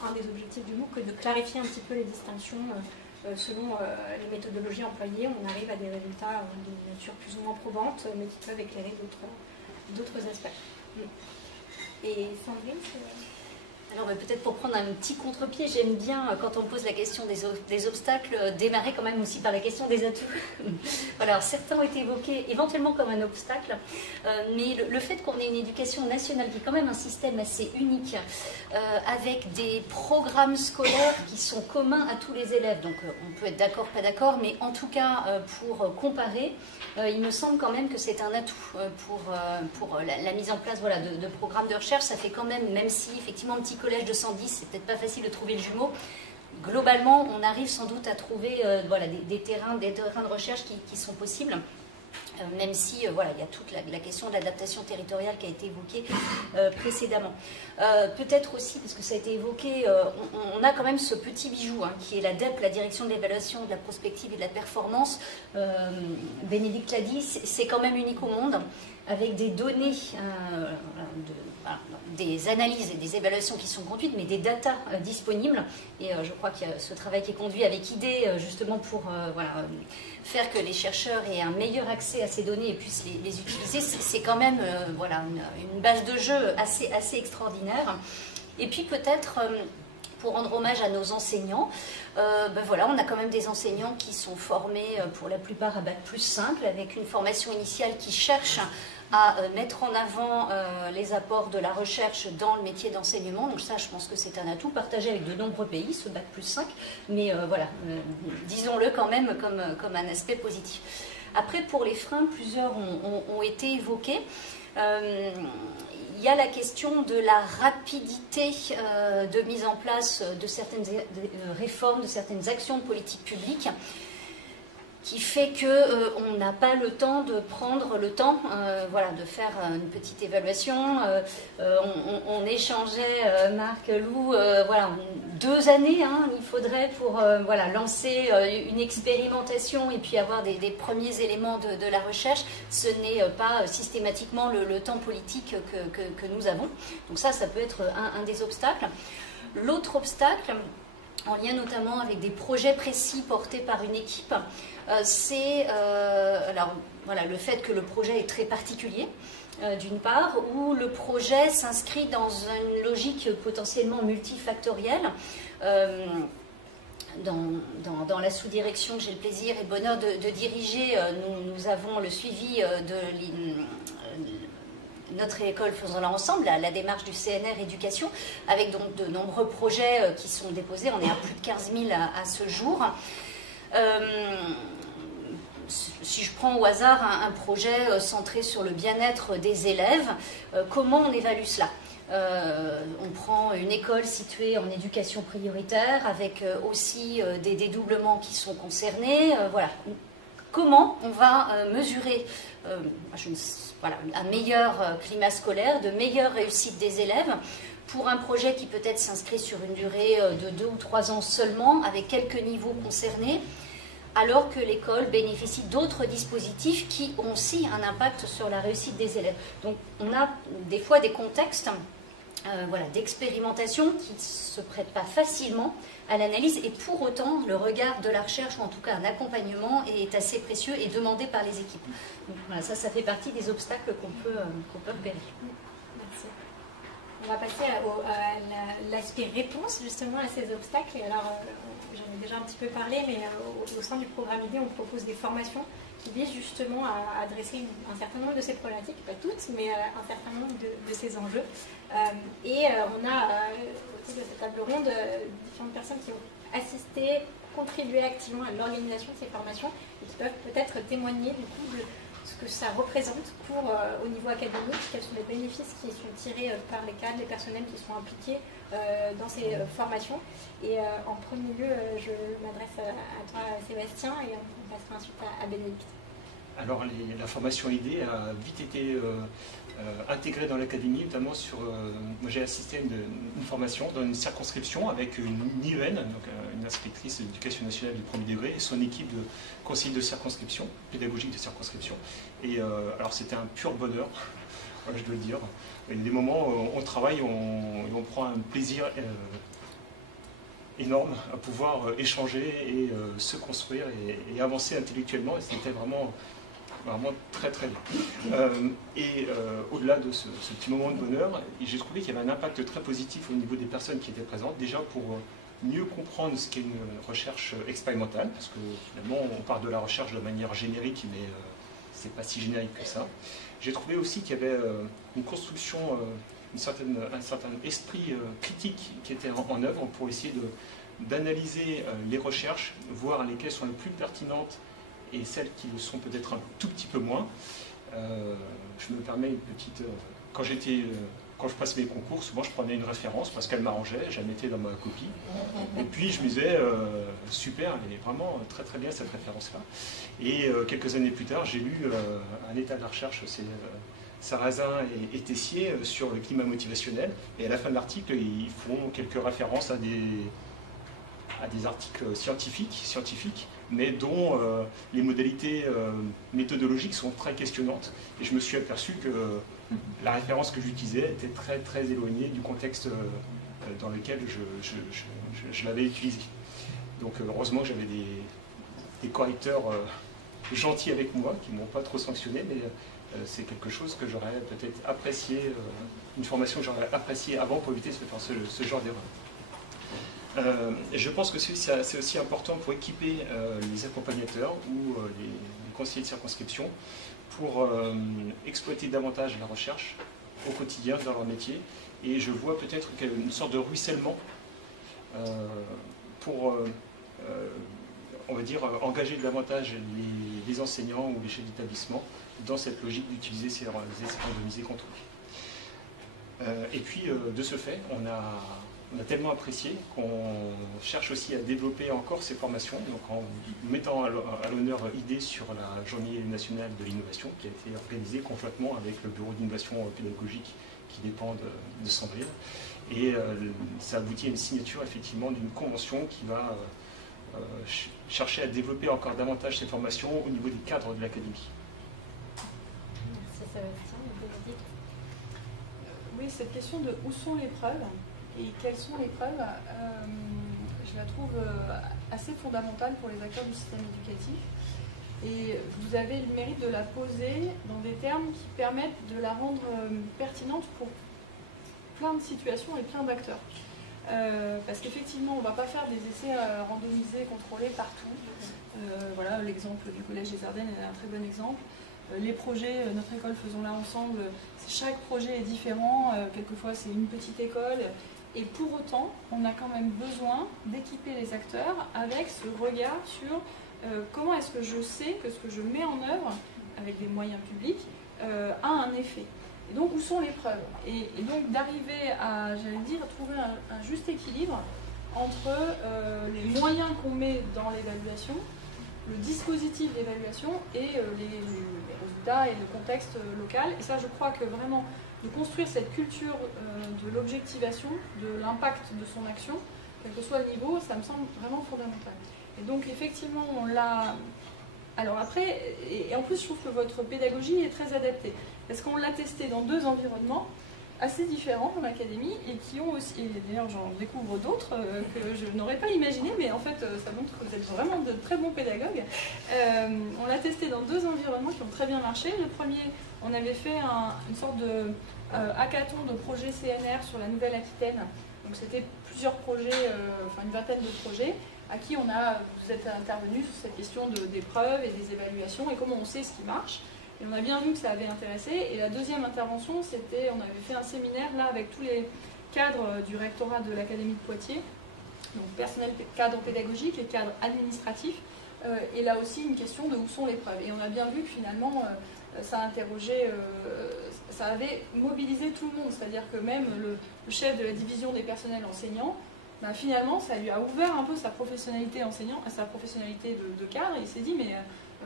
un des objectifs du MOOC, de clarifier un petit peu les distinctions selon les méthodologies employées. On arrive à des résultats de nature plus ou moins probante, mais qui peuvent éclairer d'autres aspects. Et Sandrine, alors peut-être pour prendre un petit contre-pied, j'aime bien quand on pose la question des obstacles, démarrer quand même aussi par la question des atouts. Voilà, alors certains ont été évoqués éventuellement comme un obstacle, mais le fait qu'on ait une éducation nationale qui est quand même un système assez unique, avec des programmes scolaires qui sont communs à tous les élèves, donc on peut être d'accord, pas d'accord, mais en tout cas pour comparer, il me semble quand même que c'est un atout pour la mise en place, voilà, de programmes de recherche. Ça fait quand même si effectivement un petit collège de 110, c'est peut-être pas facile de trouver le jumeau, globalement on arrive sans doute à trouver voilà, des terrains de recherche qui sont possibles. Même si voilà, il y a toute la question de l'adaptation territoriale qui a été évoquée précédemment. Peut-être aussi, parce que ça a été évoqué, on a quand même ce petit bijou qui est la DEP, la Direction de l'évaluation, de la prospective et de la performance. Bénédicte l'a dit, c'est quand même unique au monde, avec des données, des analyses et des évaluations qui sont conduites, mais des datas disponibles. Et je crois qu'il y a ce travail qui est conduit avec idée, justement pour voilà, faire que les chercheurs aient un meilleur accès à ces données et puissent les utiliser. C'est quand même voilà, une base de jeu assez extraordinaire. Et puis peut-être... pour rendre hommage à nos enseignants, ben voilà, on a quand même des enseignants qui sont formés pour la plupart à Bac+5, avec une formation initiale qui cherche à mettre en avant les apports de la recherche dans le métier d'enseignement. Donc ça, je pense que c'est un atout partagé avec de nombreux pays, ce Bac+5, mais voilà, disons-le quand même comme un aspect positif. Après, pour les freins, plusieurs ont été évoqués. Il y a la question de la rapidité de mise en place de certaines réformes, de certaines actions de politique publique, qui fait qu'on n'a pas le temps de prendre le temps voilà, de faire une petite évaluation. On échangeait, Marc, Lou, voilà, 2 années, hein, il faudrait pour voilà, lancer une expérimentation et puis avoir des premiers éléments de la recherche. Ce n'est pas systématiquement le temps politique que nous avons. Donc ça peut être un des obstacles. L'autre obstacle, en lien notamment avec des projets précis portés par une équipe, c'est alors, voilà, le fait que le projet est très particulier, d'une part, où le projet s'inscrit dans une logique potentiellement multifactorielle. Dans la sous-direction que j'ai le plaisir et le bonheur de diriger, nous avons le suivi de notre école Faisons-la ensemble, la démarche du CNR Éducation, avec donc de nombreux projets qui sont déposés. On est à plus de 15 000 à ce jour. Si je prends au hasard un projet centré sur le bien-être des élèves, comment on évalue cela ? On prend une école située en éducation prioritaire avec aussi des dédoublements qui sont concernés. Voilà. Comment on va mesurer voilà, un meilleur climat scolaire, de meilleure réussite des élèves pour un projet qui peut-être s'inscrit sur une durée de 2 ou 3 ans seulement, avec quelques niveaux concernés, alors que l'école bénéficie d'autres dispositifs qui ont aussi un impact sur la réussite des élèves. Donc on a des fois des contextes voilà, d'expérimentation qui ne se prêtent pas facilement à l'analyse, et pour autant le regard de la recherche, ou en tout cas un accompagnement, est assez précieux et demandé par les équipes. Donc voilà, ça fait partie des obstacles qu'on peut repérer. Merci. On va passer à l'aspect réponse justement à ces obstacles. Et alors, j'en ai déjà un petit peu parlé, mais au sein du programme IDEA, on propose des formations qui visent justement à adresser un certain nombre de ces problématiques, pas toutes, mais un certain nombre de ces enjeux. On a, autour de cette table ronde, différentes personnes qui ont assisté, contribué activement à l'organisation de ces formations et qui peuvent peut-être témoigner du coup de ce que ça représente pour, au niveau académique, quels sont les bénéfices qui sont tirés par les cadres, les personnels qui sont impliqués dans ces formations. Et en premier lieu, je m'adresse à toi, Sébastien, et on passera ensuite à Bénédicte. Alors, la formation ID a vite été intégrée dans l'académie, notamment sur... moi, j'ai assisté à une formation dans une circonscription avec une IEN, donc une inspectrice de l'éducation nationale du premier degré, et son équipe de conseillers de circonscription, pédagogique de circonscription. Et alors, c'était un pur bonheur, je dois le dire. Il y a des moments où on travaille, on prend un plaisir énorme à pouvoir échanger et se construire et avancer intellectuellement. Et c'était vraiment très très bien. Au-delà de ce petit moment de bonheur, j'ai trouvé qu'il y avait un impact très positif au niveau des personnes qui étaient présentes, déjà pour mieux comprendre ce qu'est une recherche expérimentale, parce que finalement on parle de la recherche de manière générique, mais c'est pas si générique que ça. J'ai trouvé aussi qu'il y avait une construction, un certain esprit critique qui était en œuvre pour essayer d'analyser les recherches, voir lesquelles sont les plus pertinentes et celles qui le sont peut-être un tout petit peu moins. Je me permets une petite... Quand je passais mes concours, souvent je prenais une référence parce qu'elle m'arrangeait, je la mettais dans ma copie. Et puis je me disais, super, elle est vraiment très très bien cette référence-là. Et quelques années plus tard, j'ai lu un état de la recherche, c'est Sarrazin et Tessier, sur le climat motivationnel. Et à la fin de l'article, ils font quelques références à des articles scientifiques, mais dont les modalités méthodologiques sont très questionnantes. Et je me suis aperçu que la référence que j'utilisais était très très éloignée du contexte dans lequel je l'avais utilisé. Donc heureusement que j'avais des correcteurs gentils avec moi, qui ne m'ont pas trop sanctionné, mais c'est quelque chose que j'aurais peut-être apprécié, une formation que j'aurais appréciée avant pour éviter de faire ce genre d'erreur. Je pense que c'est aussi important pour équiper les accompagnateurs ou les conseillers de circonscription pour exploiter davantage la recherche au quotidien dans leur métier. Et je vois peut-être une sorte de ruissellement pour, on va dire, engager davantage les enseignants ou les chefs d'établissement dans cette logique d'utiliser ces essais randomisés contrôlés. Et puis, de ce fait, on a on a tellement apprécié qu'on cherche aussi à développer encore ces formations, donc en mettant à l'honneur IDE sur la Journée nationale de l'innovation qui a été organisée conjointement avec le Bureau d'innovation pédagogique qui dépend de Sandrine. Et ça aboutit à une signature effectivement d'une convention qui va chercher à développer encore davantage ces formations au niveau des cadres de l'académie. Merci Sébastien. Oui, cette question de où sont les preuves et quelles sont les preuves, je la trouve assez fondamentale pour les acteurs du système éducatif. Et vous avez le mérite de la poser dans des termes qui permettent de la rendre pertinente pour plein de situations et plein d'acteurs. Parce qu'effectivement, on ne va pas faire des essais randomisés, contrôlés partout. Voilà, l'exemple du Collège des Ardennes est un très bon exemple. Les projets, notre école Faisons-la ensemble, chaque projet est différent, quelquefois c'est une petite école, et pour autant, on a quand même besoin d'équiper les acteurs avec ce regard sur comment est-ce que je sais que ce que je mets en œuvre, avec des moyens publics, a un effet. Et donc, où sont les preuves? Et donc, d'arriver à, j'allais dire, à trouver un juste équilibre entre les moyens qu'on met dans l'évaluation, le dispositif d'évaluation et les résultats et le contexte local. Et ça, je crois que vraiment, de construire cette culture de l'objectivation, de l'impact de son action, quel que soit le niveau, ça me semble vraiment fondamental. Et donc, effectivement, on l'a... Alors après, et en plus, je trouve que votre pédagogie est très adaptée, parce qu'on l'a testé dans 2 environnements assez différents dans l'académie et qui ont aussi, et d'ailleurs j'en découvre d'autres que je n'aurais pas imaginé, mais en fait ça montre que vous êtes vraiment de très bons pédagogues. On l'a testé dans 2 environnements qui ont très bien marché. Le premier, on avait fait une sorte de hackathon de projet CNR sur la Nouvelle-Aquitaine. Donc c'était plusieurs projets, enfin une vingtaine de projets, à qui vous êtes intervenus sur cette question des preuves et des évaluations et comment on sait ce qui marche. Et on a bien vu que ça avait intéressé. Et la deuxième intervention, c'était, on avait fait un séminaire là avec tous les cadres du rectorat de l'Académie de Poitiers, donc personnel, cadre pédagogique et cadre administratif. Et là aussi une question de où sont les preuves. Et on a bien vu que finalement ça interrogeait, ça avait mobilisé tout le monde. C'est-à-dire que même le chef de la division des personnels enseignants, ben finalement ça lui a ouvert un peu sa professionnalité enseignant, sa professionnalité de cadre. Et il s'est dit mais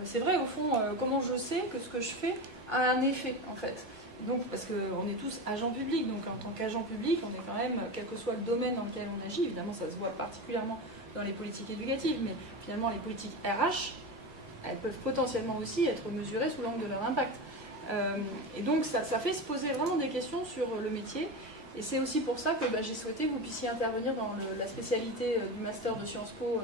c'est vrai, au fond, comment je sais que ce que je fais a un effet, en fait. Donc, parce qu'on est tous agents publics, donc en tant qu'agent public, on est quand même, quel que soit le domaine dans lequel on agit, évidemment ça se voit particulièrement dans les politiques éducatives, mais finalement les politiques RH, elles peuvent potentiellement aussi être mesurées sous l'angle de leur impact. Et donc ça fait se poser vraiment des questions sur le métier, et c'est aussi pour ça que j'ai souhaité que vous puissiez intervenir dans la spécialité du master de Sciences Po,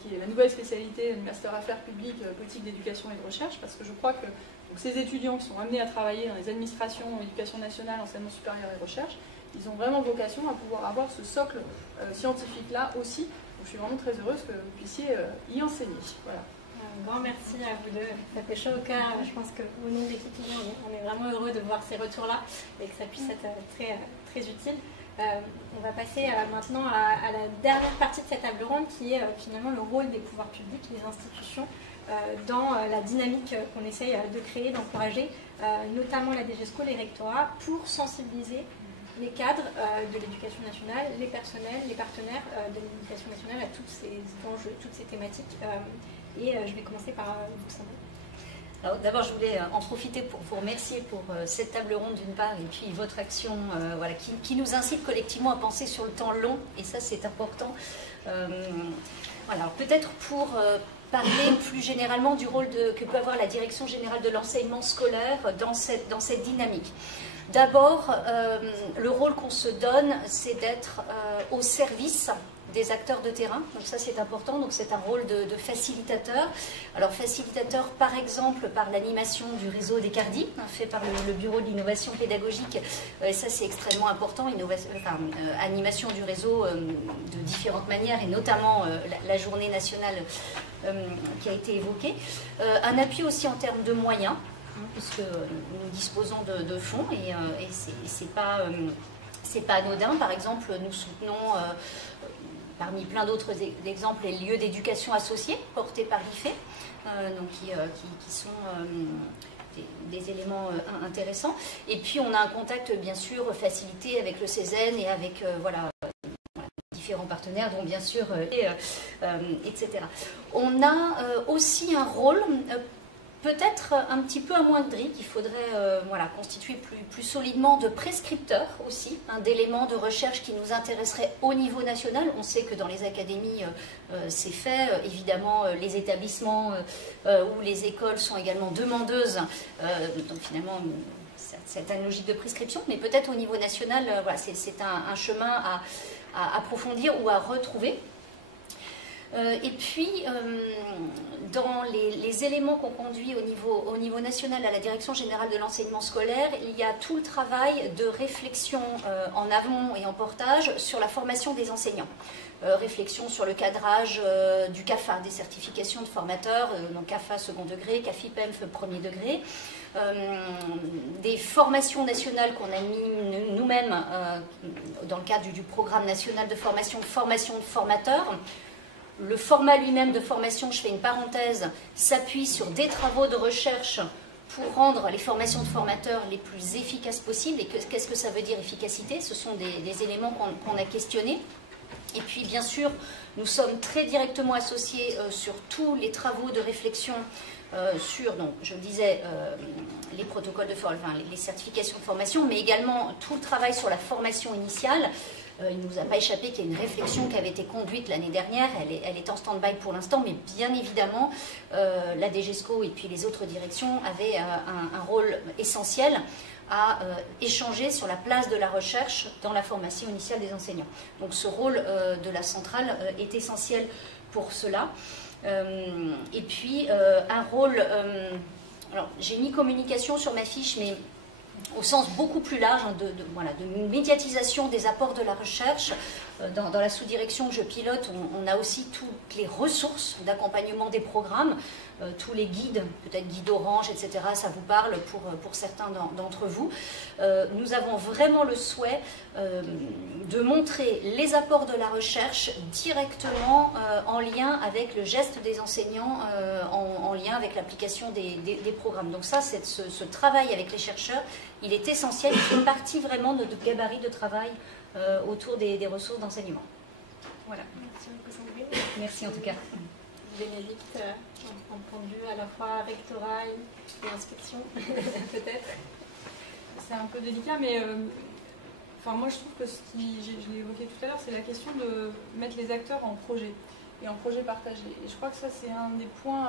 qui est la nouvelle spécialité du Master Affaires publiques, politique d'éducation et de recherche, parce que je crois que donc, ces étudiants qui sont amenés à travailler dans les administrations, éducation nationale, enseignement supérieur et recherche, ils ont vraiment vocation à pouvoir avoir ce socle scientifique-là aussi. Donc je suis vraiment très heureuse que vous puissiez y enseigner. Voilà. Un grand merci à vous deux. Ça fait chaud au cœur. Je pense qu'au nom des étudiants, on est vraiment heureux de voir ces retours-là et que ça puisse être très, très utile. On va passer maintenant à la dernière partie de cette table ronde qui est finalement le rôle des pouvoirs publics, des institutions dans la dynamique qu'on essaye de créer, d'encourager, notamment la DG School, les rectorats, pour sensibiliser les cadres de l'éducation nationale, les personnels, les partenaires de l'éducation nationale à tous ces enjeux, toutes ces thématiques. Et je vais commencer par vous, Sandrine. Alors, d'abord, je voulais en profiter pour vous remercier pour cette table ronde d'une part, et puis votre action voilà, qui nous incite collectivement à penser sur le temps long, et ça c'est important. Voilà, peut-être pour parler plus généralement du rôle que peut avoir la Direction générale de l'enseignement scolaire dans cette dynamique. D'abord, le rôle qu'on se donne, c'est d'être au service des acteurs de terrain, donc ça c'est important, donc c'est un rôle de facilitateur. Alors facilitateur par exemple par l'animation du réseau des CARDI, fait par le Bureau d'innovation pédagogique, et ça c'est extrêmement important, animation du réseau de différentes manières, et notamment la journée nationale qui a été évoquée. Un appui aussi en termes de moyens, puisque nous disposons de fonds, et c'est pas anodin. Par exemple, nous soutenons parmi plein d'autres exemples, les lieux d'éducation associés portés par l'IFE, donc qui sont des éléments intéressants. Et puis on a un contact bien sûr facilité avec le CESEN et avec voilà, différents partenaires, dont bien sûr, etc. On a aussi un rôle peut-être un petit peu amoindri, qu'il faudrait constituer plus solidement de prescripteurs aussi, d'éléments de recherche qui nous intéresseraient au niveau national. On sait que dans les académies, c'est fait. Évidemment, les établissements ou les écoles sont également demandeuses. Donc finalement, c'est une logique de prescription, mais peut-être au niveau national, c'est un chemin à approfondir ou à retrouver. Et puis, dans les éléments qu'on conduit au niveau national à la Direction générale de l'enseignement scolaire, il y a tout le travail de réflexion en amont et en portage sur la formation des enseignants. Réflexion sur le cadrage du CAFA, des certifications de formateurs, donc CAFA second degré, CAFIPEMF premier degré, des formations nationales qu'on a mis nous-mêmes dans le cadre du programme national de formation de formateurs. Le format lui-même de formation, je fais une parenthèse, s'appuie sur des travaux de recherche pour rendre les formations de formateurs les plus efficaces possibles. Et qu'est-ce que ça veut dire efficacité? Ce sont des éléments qu'on a questionnés. Et puis, bien sûr, nous sommes très directement associés sur tous les travaux de réflexion sur, donc, je disais, les protocoles de formation, les certifications de formation, mais également tout le travail sur la formation initiale. Il ne nous a pas échappé qu'il y a une réflexion qui avait été conduite l'année dernière. Elle est en stand-by pour l'instant, mais bien évidemment, la DGESCO et puis les autres directions avaient un rôle essentiel à échanger sur la place de la recherche dans la formation initiale des enseignants. Donc ce rôle de la centrale est essentiel pour cela. Et puis un rôle... alors, j'ai mis communication sur ma fiche, mais au sens beaucoup plus large de médiatisation des apports de la recherche. Dans la sous-direction que je pilote, on a aussi toutes les ressources d'accompagnement des programmes, tous les guides, peut-être guide Orange, etc. Ça vous parle pour certains d'entre vous. Nous avons vraiment le souhait de montrer les apports de la recherche directement en lien avec le geste des enseignants, en lien avec l'application des programmes. Donc ça, ce travail avec les chercheurs, il est essentiel, il fait partie vraiment de notre gabarit de travail autour des ressources d'enseignement. Voilà. Merci beaucoup, Sandrine. Merci en tout cas. Bénédicte, en point de vue à la fois rectorat et inspection, peut-être. C'est un peu délicat, mais moi je trouve que je l'ai évoqué tout à l'heure, c'est la question de mettre les acteurs en projet et en projet partagé. Et je crois que ça c'est un des points,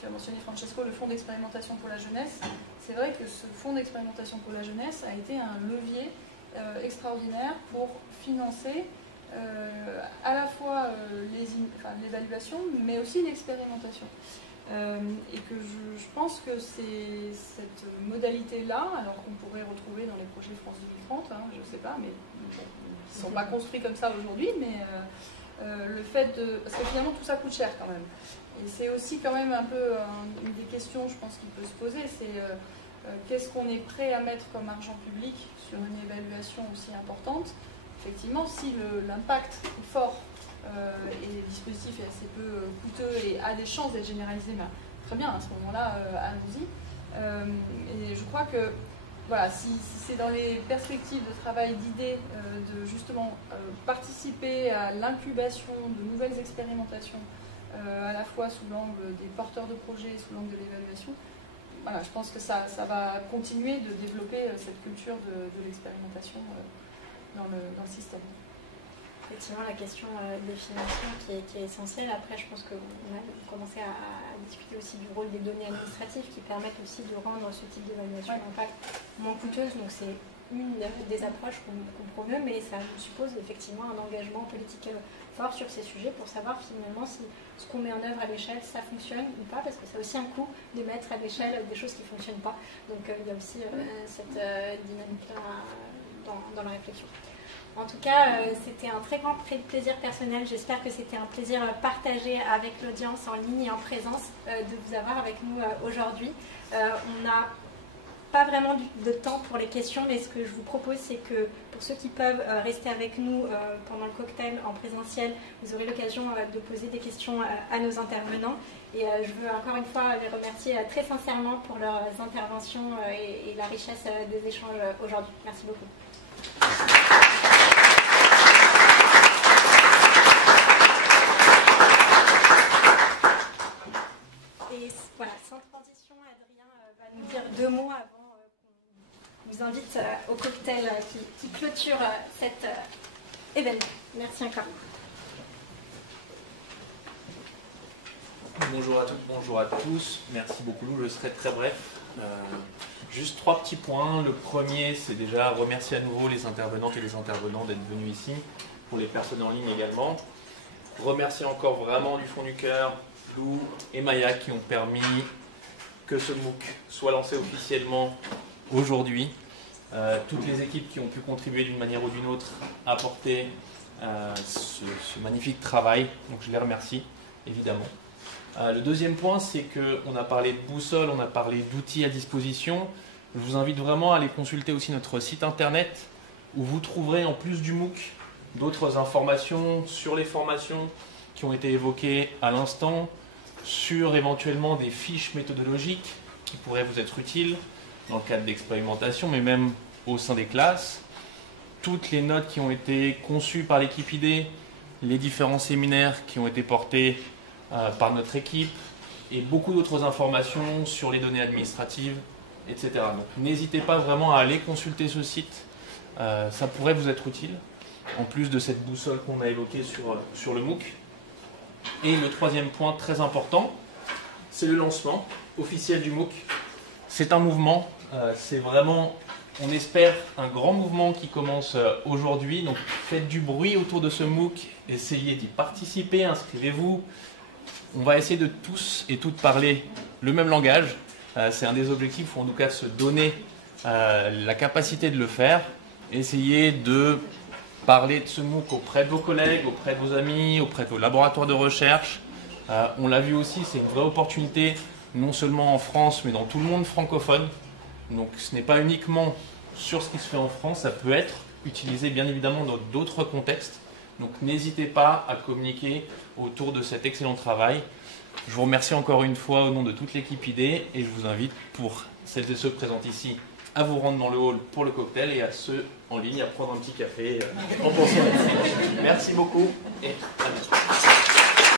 tu as mentionné Francesco, le fonds d'expérimentation pour la jeunesse. C'est vrai que ce fonds d'expérimentation pour la jeunesse a été un levier extraordinaire pour financer à la fois l'évaluation, mais aussi l'expérimentation. Et que je pense que c'est cette modalité-là, alors qu'on pourrait retrouver dans les projets France 2030, je ne sais pas, mais ils ne sont pas construits comme ça aujourd'hui, mais le fait de... Parce que finalement, tout ça coûte cher quand même. Et c'est aussi quand même un peu une des questions, je pense, qu'il peut se poser, c'est qu'est-ce qu'on est prêt à mettre comme argent public sur une évaluation aussi importante. Effectivement, si l'impact est fort et le dispositif est assez peu coûteux et a des chances d'être généralisé, très bien, à ce moment-là, allons-y. Et je crois que voilà, si c'est dans les perspectives de travail d'idées, de justement participer à l'incubation de nouvelles expérimentations, à la fois sous l'angle des porteurs de projets, sous l'angle de l'évaluation, voilà, je pense que ça va continuer de développer cette culture de l'expérimentation dans le système. Effectivement, la question des financements qui est essentielle. Après, je pense qu'on a commencé à discuter aussi du rôle des données administratives qui permettent aussi de rendre ce type d'évaluation d'impact moins coûteuse. Donc c'est une des approches qu'on promeut, mais ça suppose effectivement un engagement politique fort sur ces sujets pour savoir finalement si ce qu'on met en œuvre à l'échelle, ça fonctionne ou pas, parce que c'est aussi un coût de mettre à l'échelle des choses qui ne fonctionnent pas. Donc il y a aussi cette dynamique-là dans la réflexion. En tout cas, c'était un très grand plaisir personnel. J'espère que c'était un plaisir partagé avec l'audience en ligne et en présence de vous avoir avec nous aujourd'hui. On n'a pas vraiment de temps pour les questions, mais ce que je vous propose, c'est que pour ceux qui peuvent rester avec nous pendant le cocktail en présentiel, vous aurez l'occasion de poser des questions à nos intervenants. Et je veux encore une fois les remercier très sincèrement pour leurs interventions et la richesse des échanges aujourd'hui. Merci beaucoup. nous dire 2 mots avant qu'on vous invite au cocktail qui clôture cet événement. Merci encore. Bonjour à toutes, bonjour à tous. Merci beaucoup, je serai très bref. Juste 3 petits points. Le premier, c'est déjà remercier à nouveau les intervenantes et les intervenants d'être venus ici, pour les personnes en ligne également. Remercier encore vraiment du fond du cœur Lou et Maya qui ont permis que ce MOOC soit lancé officiellement aujourd'hui. Toutes les équipes qui ont pu contribuer d'une manière ou d'une autre à porter ce magnifique travail, donc je les remercie évidemment. Le deuxième point, c'est qu'on a parlé de boussole, on a parlé d'outils à disposition. Je vous invite vraiment à aller consulter aussi notre site internet où vous trouverez en plus du MOOC d'autres informations sur les formations qui ont été évoquées à l'instant, sur éventuellement des fiches méthodologiques qui pourraient vous être utiles dans le cadre d'expérimentation, mais même au sein des classes. Toutes les notes qui ont été conçues par l'équipe ID, les différents séminaires qui ont été portés par notre équipe et beaucoup d'autres informations sur les données administratives, etc. Donc n'hésitez pas vraiment à aller consulter ce site, ça pourrait vous être utile, en plus de cette boussole qu'on a évoquée sur le MOOC. Et le troisième point très important, c'est le lancement officiel du MOOC. C'est un mouvement, c'est vraiment, on espère, un grand mouvement qui commence aujourd'hui. Donc faites du bruit autour de ce MOOC, essayez d'y participer, inscrivez-vous. On va essayer de tous et toutes parler le même langage. C'est un des objectifs, ou en tout cas se donner la capacité de le faire. Essayez de parler de ce MOOC auprès de vos collègues, auprès de vos amis, auprès de vos laboratoires de recherche. On l'a vu aussi, c'est une vraie opportunité, non seulement en France, mais dans tout le monde francophone. Donc ce n'est pas uniquement sur ce qui se fait en France, ça peut être utilisé bien évidemment dans d'autres contextes. Donc n'hésitez pas à communiquer autour de cet excellent travail. Je vous remercie encore une fois au nom de toute l'équipe ID et je vous invite, pour celles et ceux présents ici, à vous rendre dans le hall pour le cocktail et à ceux en ligne à prendre un petit café en pensant. Merci beaucoup et à bientôt.